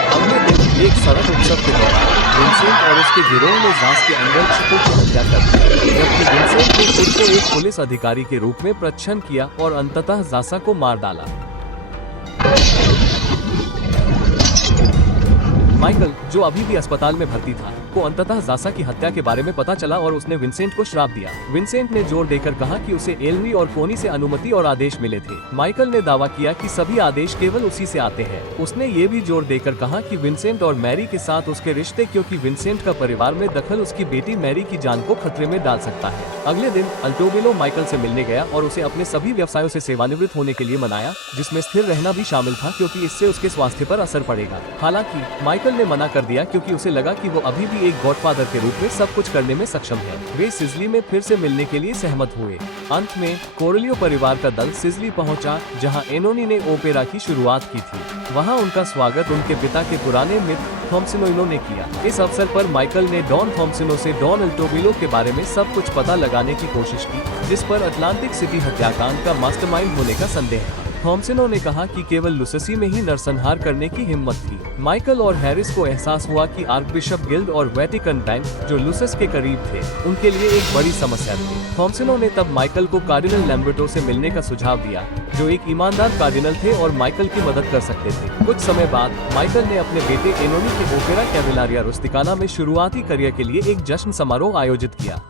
अगले दिन एक सड़क उत्सव के दौरान विंसेंट और उसके गिरोह ने जास के अंदर चिको की हत्या कर दी, जबकि विंसेंट ने खुद को एक पुलिस अधिकारी के रूप में प्रच्छन्न किया और अंततः जासा को मार डाला। माइकल, जो अभी भी अस्पताल में भर्ती था, को अंततः जासा की हत्या के बारे में पता चला और उसने विंसेंट को श्राप दिया। विंसेंट ने जोर देकर कहा कि उसे एलनी और कोनी से अनुमति और आदेश मिले थे। माइकल ने दावा किया कि सभी आदेश केवल उसी से आते हैं। उसने ये भी जोर देकर कहा कि विंसेंट और मैरी के साथ उसके रिश्ते, क्योंकि विंसेंट का परिवार में दखल उसकी बेटी मैरी की जान को खतरे में डाल सकता है। अगले दिन अल्टोबिलो माइकल से मिलने गया और उसे अपने सभी व्यवसायों से सेवानिवृत्त होने के लिए मनाया, जिसमें स्थिर रहना भी शामिल था, क्योंकि इससे उसके स्वास्थ्य पर असर पड़ेगा। हालांकि माइकल ने मना कर दिया, क्योंकि उसे लगा कि वो अभी भी एक गॉडफादर के रूप में सब कुछ करने में सक्षम है। वे सिजली में फिर से मिलने के लिए सहमत हुए। अंत में कोरलियो परिवार का दल सिजली पहुंचा, जहां एनोनी ने ओपेरा की शुरुआत की थी। वहां उनका स्वागत उनके पिता के पुराने मित्र थॉम्सनो ने किया। इस अवसर पर माइकल ने डॉन थॉम्सनो से डॉन अल्टोबिलो के बारे में सब कुछ पता लगाने की कोशिश की, जिस पर अटलांटिक सिटी हत्याकांड का मास्टरमाइंड होने का संदेह था। थॉम्सनो ने कहा कि केवल लुसेसी में ही नरसंहार करने की हिम्मत थी। माइकल और हैरिस को एहसास हुआ कि आर्कबिशप गिल्ड और वेटिकन बैंक, जो लुसेस के करीब थे, उनके लिए एक बड़ी समस्या थी। थॉम्सनो ने तब माइकल को कार्डिनल लैम्बर्टो से मिलने का सुझाव दिया, जो एक ईमानदार कार्डिनल थे और माइकल की मदद कर सकते थे। कुछ समय बाद माइकल ने अपने बेटे एनोनी के ओपेरा कैवेलारिया रुस्टिकाना में शुरुआती करियर के लिए एक जश्न समारोह आयोजित किया।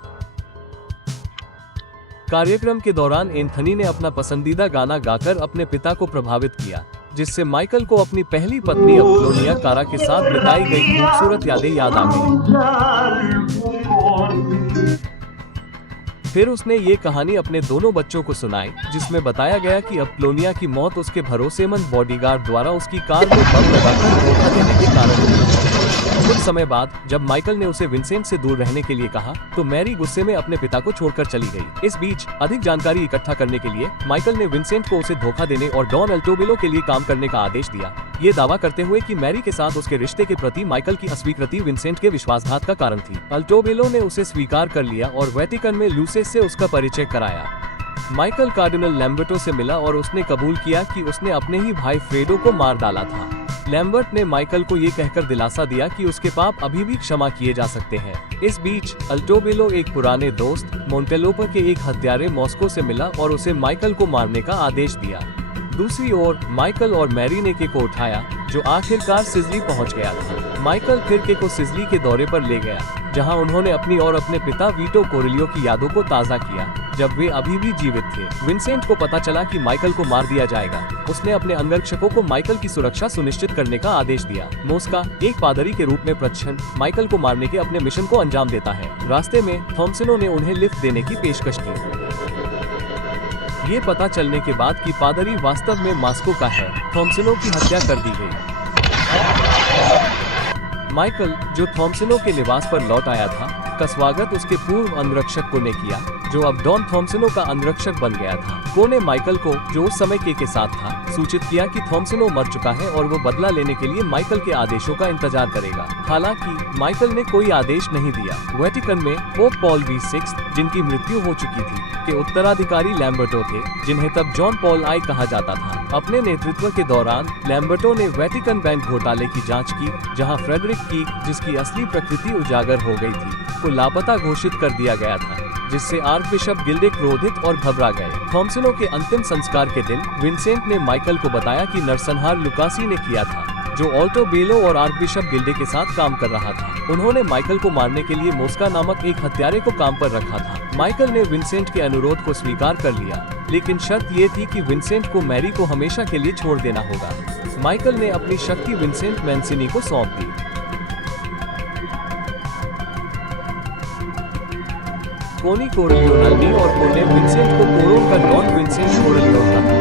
कार्यक्रम के दौरान एंथनी ने अपना पसंदीदा गाना गाकर अपने पिता को प्रभावित किया, जिससे माइकल को अपनी पहली पत्नी अपोलोनिया कारा के साथ बिताई गई खूबसूरत यादें याद आ गई। फिर उसने ये कहानी अपने दोनों बच्चों को सुनाई, जिसमें बताया गया कि अपोलोनिया की मौत उसके भरोसेमंद बॉडीगार्ड द्वारा उसकी कार में बम लगाकर धोखा देने के कारण हुई। कुछ समय बाद जब माइकल ने उसे विंसेंट से दूर रहने के लिए कहा, तो मैरी गुस्से में अपने पिता को छोड़कर चली गई। इस बीच अधिक जानकारी इकट्ठा करने के लिए माइकल ने विंसेंट को उसे धोखा देने और डॉन अल्टोबिलो के लिए काम करने का आदेश दिया, ये दावा करते हुए कि मैरी के साथ उसके रिश्ते के प्रति माइकल की अस्वीकृति विंसेंट के विश्वासघात का कारण थी। अल्टोबिलो ने उसे स्वीकार कर लिया और वेटिकन में लूसेस से उसका परिचय कराया। माइकल कार्डिनल लैम्बर्टो से मिला और उसने कबूल किया कि उसने अपने ही भाई फ्रेडो को मार डाला था। लैम्बर्ट ने माइकल को ये कहकर दिलासा दिया कि उसके पाप अभी भी क्षमा किए जा सकते हैं। इस बीच अल्टोबिलो एक पुराने दोस्त मोंटेलोपो के एक हत्यारे मॉस्को से मिला और उसे माइकल को मारने का आदेश दिया। दूसरी ओर माइकल और मैरी ने के को उठाया, जो आखिरकार सिजली पहुंच गया था। माइकल फिर के को सिजली के दौरे पर ले गया, जहां उन्होंने अपनी और अपने पिता वीटो कोरलियो की यादों को ताज़ा किया, जब वे अभी भी जीवित थे। विंसेंट को पता चला कि माइकल को मार दिया जाएगा। उसने अपने अंगरक्षकों को माइकल की सुरक्षा सुनिश्चित करने का आदेश दिया। मोस्का एक पादरी के रूप में प्रच्छन्न माइकल को मारने के अपने मिशन को अंजाम देता है। रास्ते में थॉम्सनों ने उन्हें लिफ्ट देने की पेशकश की। ये पता चलने के बाद कि पादरी वास्तव में मास्को का है, थॉम्सनों की हत्या कर दी गई। माइकल, जो थॉम्सनों के निवास पर लौट आया था, का स्वागत उसके पूर्व अंगरक्षक को ने किया, जो अब डॉन थॉम्सनों का अंगरक्षक बन गया था। को ने माइकल को, जो उस समय के साथ था, सूचित किया कि थॉम्सनों मर चुका है और वो बदला लेने के लिए माइकल के आदेशों का इंतजार करेगा। हालांकि माइकल ने कोई आदेश नहीं दिया। वेटिकन में पोप पॉल VI, जिनकी मृत्यु हो चुकी थी, के उत्तराधिकारी लैम्बर्टो थे, जिन्हें तब जॉन पॉल आई कहा जाता था। अपने नेतृत्व के दौरान लैम्बर्टो ने वेटिकन बैंक घोटाले की जांच की, जहां फ्रेडरिक की, जिसकी असली प्रकृति उजागर हो गई थी, को लापता घोषित कर दिया गया था, जिससे आर्कबिशप गिल्डे क्रोधित और घबरा गए। थॉम्सनों के अंतिम संस्कार के दिन विंसेंट ने माइकल को बताया कि नरसंहार लुकासी ने किया था, जो ऑल्टो बेलो और आर्कबिशप गिल्डे के साथ काम कर रहा था। उन्होंने माइकल को मारने के लिए मोस्का नामक एक हत्यारे को काम पर रखा था। माइकल ने विंसेंट के अनुरोध को स्वीकार कर लिया, लेकिन शर्त ये थी कि विंसेंट को मैरी को हमेशा के लिए छोड़ देना होगा। माइकल ने अपनी शक्ति विंसेंट मैंसिनी को सौंप दी। कोनी कोरलियोनाल्डी और कोने विंसेंट को कोरोन का डॉन विंसेंट कोरलियो था।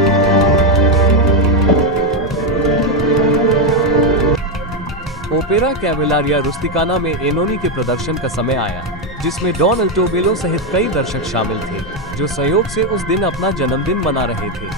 ओपेरा कैवेलारिया रुस्टिकाना में एनोनी के प्रदर्शन का समय आया, जिसमें डॉन अल्टोबेलो सहित कई दर्शक शामिल थे, जो संयोग से उस दिन अपना जन्मदिन मना रहे थे।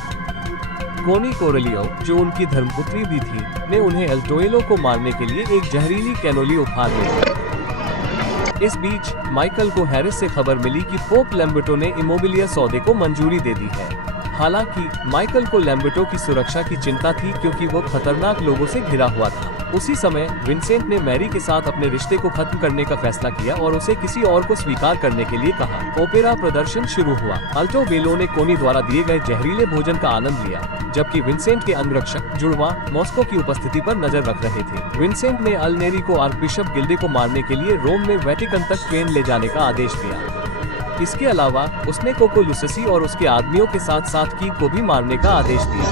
कोनी कोरलियो, जो उनकी धर्मपुत्री भी थी, ने उन्हें अल्टोएलो को मारने के लिए एक जहरीली कैनोली उपहार में दी। इस बीच माइकल को हैरिस से खबर मिली कि पोप लैम्बर्टो ने इमोबिलिया सौदे को मंजूरी दे दी है। हालांकि माइकल को लैम्बर्टो की सुरक्षा की चिंता थी, क्योंकि वो खतरनाक लोगों से घिरा हुआ था। उसी समय विंसेंट ने मैरी के साथ अपने रिश्ते को खत्म करने का फैसला किया और उसे किसी और को स्वीकार करने के लिए कहा। ओपेरा प्रदर्शन शुरू हुआ। अल्टो बेलो ने कोनी द्वारा दिए गए जहरीले भोजन का आनंद लिया, जबकि विंसेंट के अंगरक्षक जुड़वा मॉस्को की उपस्थिति पर नजर रख रहे थे। विंसेंट ने अल्नेरी को आर्कबिशप गिल्डे को मारने के लिए रोम में वेटिकन तक ट्रेन ले जाने का आदेश दिया। इसके अलावा उसने कोको लुसेसी और उसके आदमियों के साथ साथ कीक को भी मारने का आदेश दिया।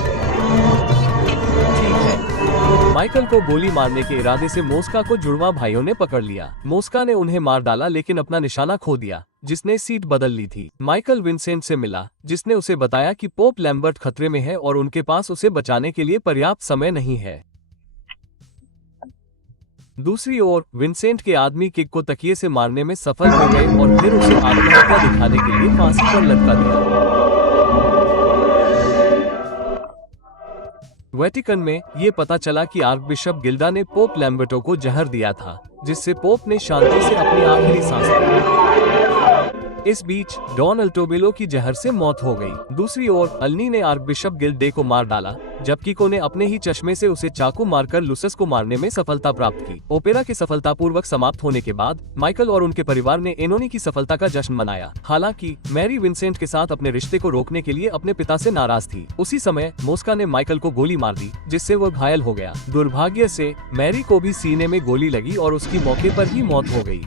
ठीक है, माइकल को गोली मारने के इरादे से मोस्का को जुड़वा भाइयों ने पकड़ लिया। मोस्का ने उन्हें मार डाला, लेकिन अपना निशाना खो दिया, जिसने सीट बदल ली थी। माइकल विंसेंट से मिला, जिसने उसे बताया कि पोप लैम्बर्ट खतरे में है और उनके पास उसे बचाने के लिए पर्याप्त समय नहीं है। दूसरी ओर विंसेंट के आदमी किक को तकिए से मारने में सफल हो गए और फिर उसे आत्महत्या दिखाने के लिए फांसी पर लटका दिया। वेटिकन में ये पता चला कि आर्कबिशप गिल्डा ने पोप लैम्बर्टो को जहर दिया था, जिससे पोप ने शांति से अपनी आखिरी सांस ली। इस बीच डॉन अल्टोबेलो की जहर से मौत हो गई। दूसरी ओर अल्नी ने आर्कबिशप गिल्डे को मार डाला, जबकि को ने अपने ही चश्मे से उसे चाकू मारकर लुसस को मारने में सफलता प्राप्त की। ओपेरा के सफलतापूर्वक समाप्त होने के बाद माइकल और उनके परिवार ने एनोनी की सफलता का जश्न मनाया। हालांकि मैरी विंसेंट के साथ अपने रिश्ते को रोकने के लिए अपने पिता से नाराज थी। उसी समय मोस्का ने माइकल को गोली मार दी, जिससे वह घायल हो गया। दुर्भाग्य से मैरी को भी सीने में गोली लगी और उसकी मौके पर ही मौत हो गई।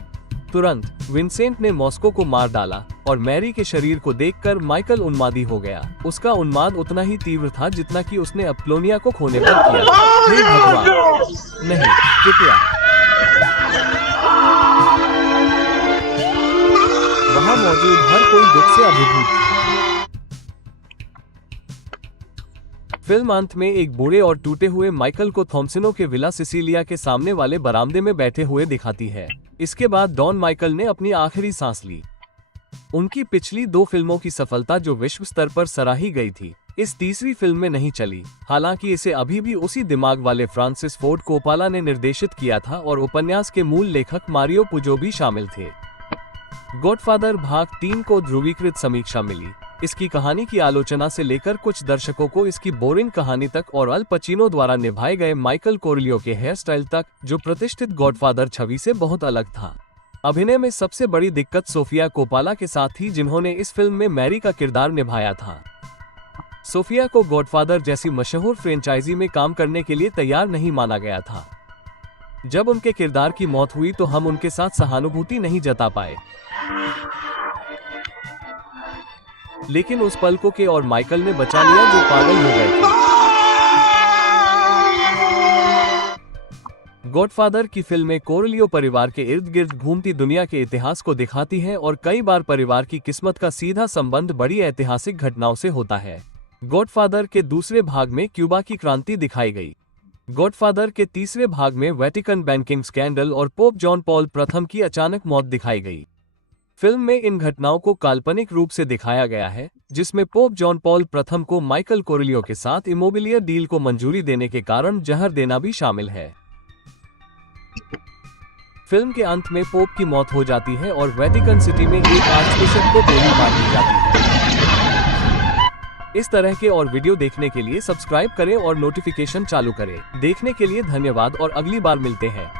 तुरंत विंसेंट ने मॉस्को को मार डाला और मैरी के शरीर को देखकर माइकल उन्मादी हो गया। उसका उन्माद उतना ही तीव्र था जितना कि उसने अप्लोनिया को खोने पर किया। हे भगवान, नहीं, कृपया। वहां मौजूद हर कोई दुख से अभिभूत था। फिल्म अंत में एक बूढ़े और टूटे हुए माइकल को थॉम्सनों के विला सिसिलिया के सामने वाले बरामदे में बैठे हुए दिखाती है। इसके बाद डॉन माइकल ने अपनी आखिरी सांस ली। उनकी पिछली 2 फिल्मों की सफलता जो विश्व स्तर पर सराही गई थी, इस तीसरी फिल्म में नहीं चली। हालांकि इसे अभी भी उसी दिमाग वाले फ्रांसिस फोर्ड कोपाला ने निर्देशित किया था और उपन्यास के मूल लेखक मारियो पुजो भी शामिल थे। गॉडफादर भाग 3 को ध्रुवीकृत समीक्षा मिली। इसकी कहानी की आलोचना से लेकर कुछ दर्शकों को इसकी बोरिंग कहानी तक और अल पचिनो द्वारा निभाए गए माइकल कोरलियो के हेयर स्टाइल तक, जो प्रतिष्ठित गॉडफादर छवि से बहुत अलग था। अभिनय में सबसे बड़ी दिक्कत सोफिया कोपाला के साथ थी, जिन्होंने इस फिल्म में मैरी का किरदार निभाया था। सोफिया को गॉडफादर जैसी मशहूर फ्रेंचाइजी में काम करने के लिए तैयार नहीं माना गया था। जब उनके किरदार की मौत हुई तो हम उनके साथ सहानुभूति नहीं जता पाए। लेकिन उस पल को के और माइकल ने बचा लिया जो पागल हो गए थे। गॉडफादर की फिल्में कोरलियो परिवार के इर्द गिर्द घूमती दुनिया के इतिहास को दिखाती हैं और कई बार परिवार की किस्मत का सीधा संबंध बड़ी ऐतिहासिक घटनाओं से होता है। गॉडफादर के दूसरे भाग में क्यूबा की क्रांति दिखाई गई। गॉडफादर के तीसरे भाग में वेटिकन बैंकिंग स्कैंडल और पोप जॉन पॉल प्रथम की अचानक मौत दिखाई गई। फिल्म में इन घटनाओं को काल्पनिक रूप से दिखाया गया है, जिसमें पोप जॉन पॉल प्रथम को माइकल कोरलियो के साथ इमोबिलियर डील को मंजूरी देने के कारण जहर देना भी शामिल है। फिल्म के अंत में पोप की मौत हो जाती है और वेटिकन सिटी में एक आर्चबिशप को गोली मार दी जाती है। इस तरह के और वीडियो देखने के लिए सब्सक्राइब करें और नोटिफिकेशन चालू करें। देखने के लिए धन्यवाद और अगली बार मिलते हैं।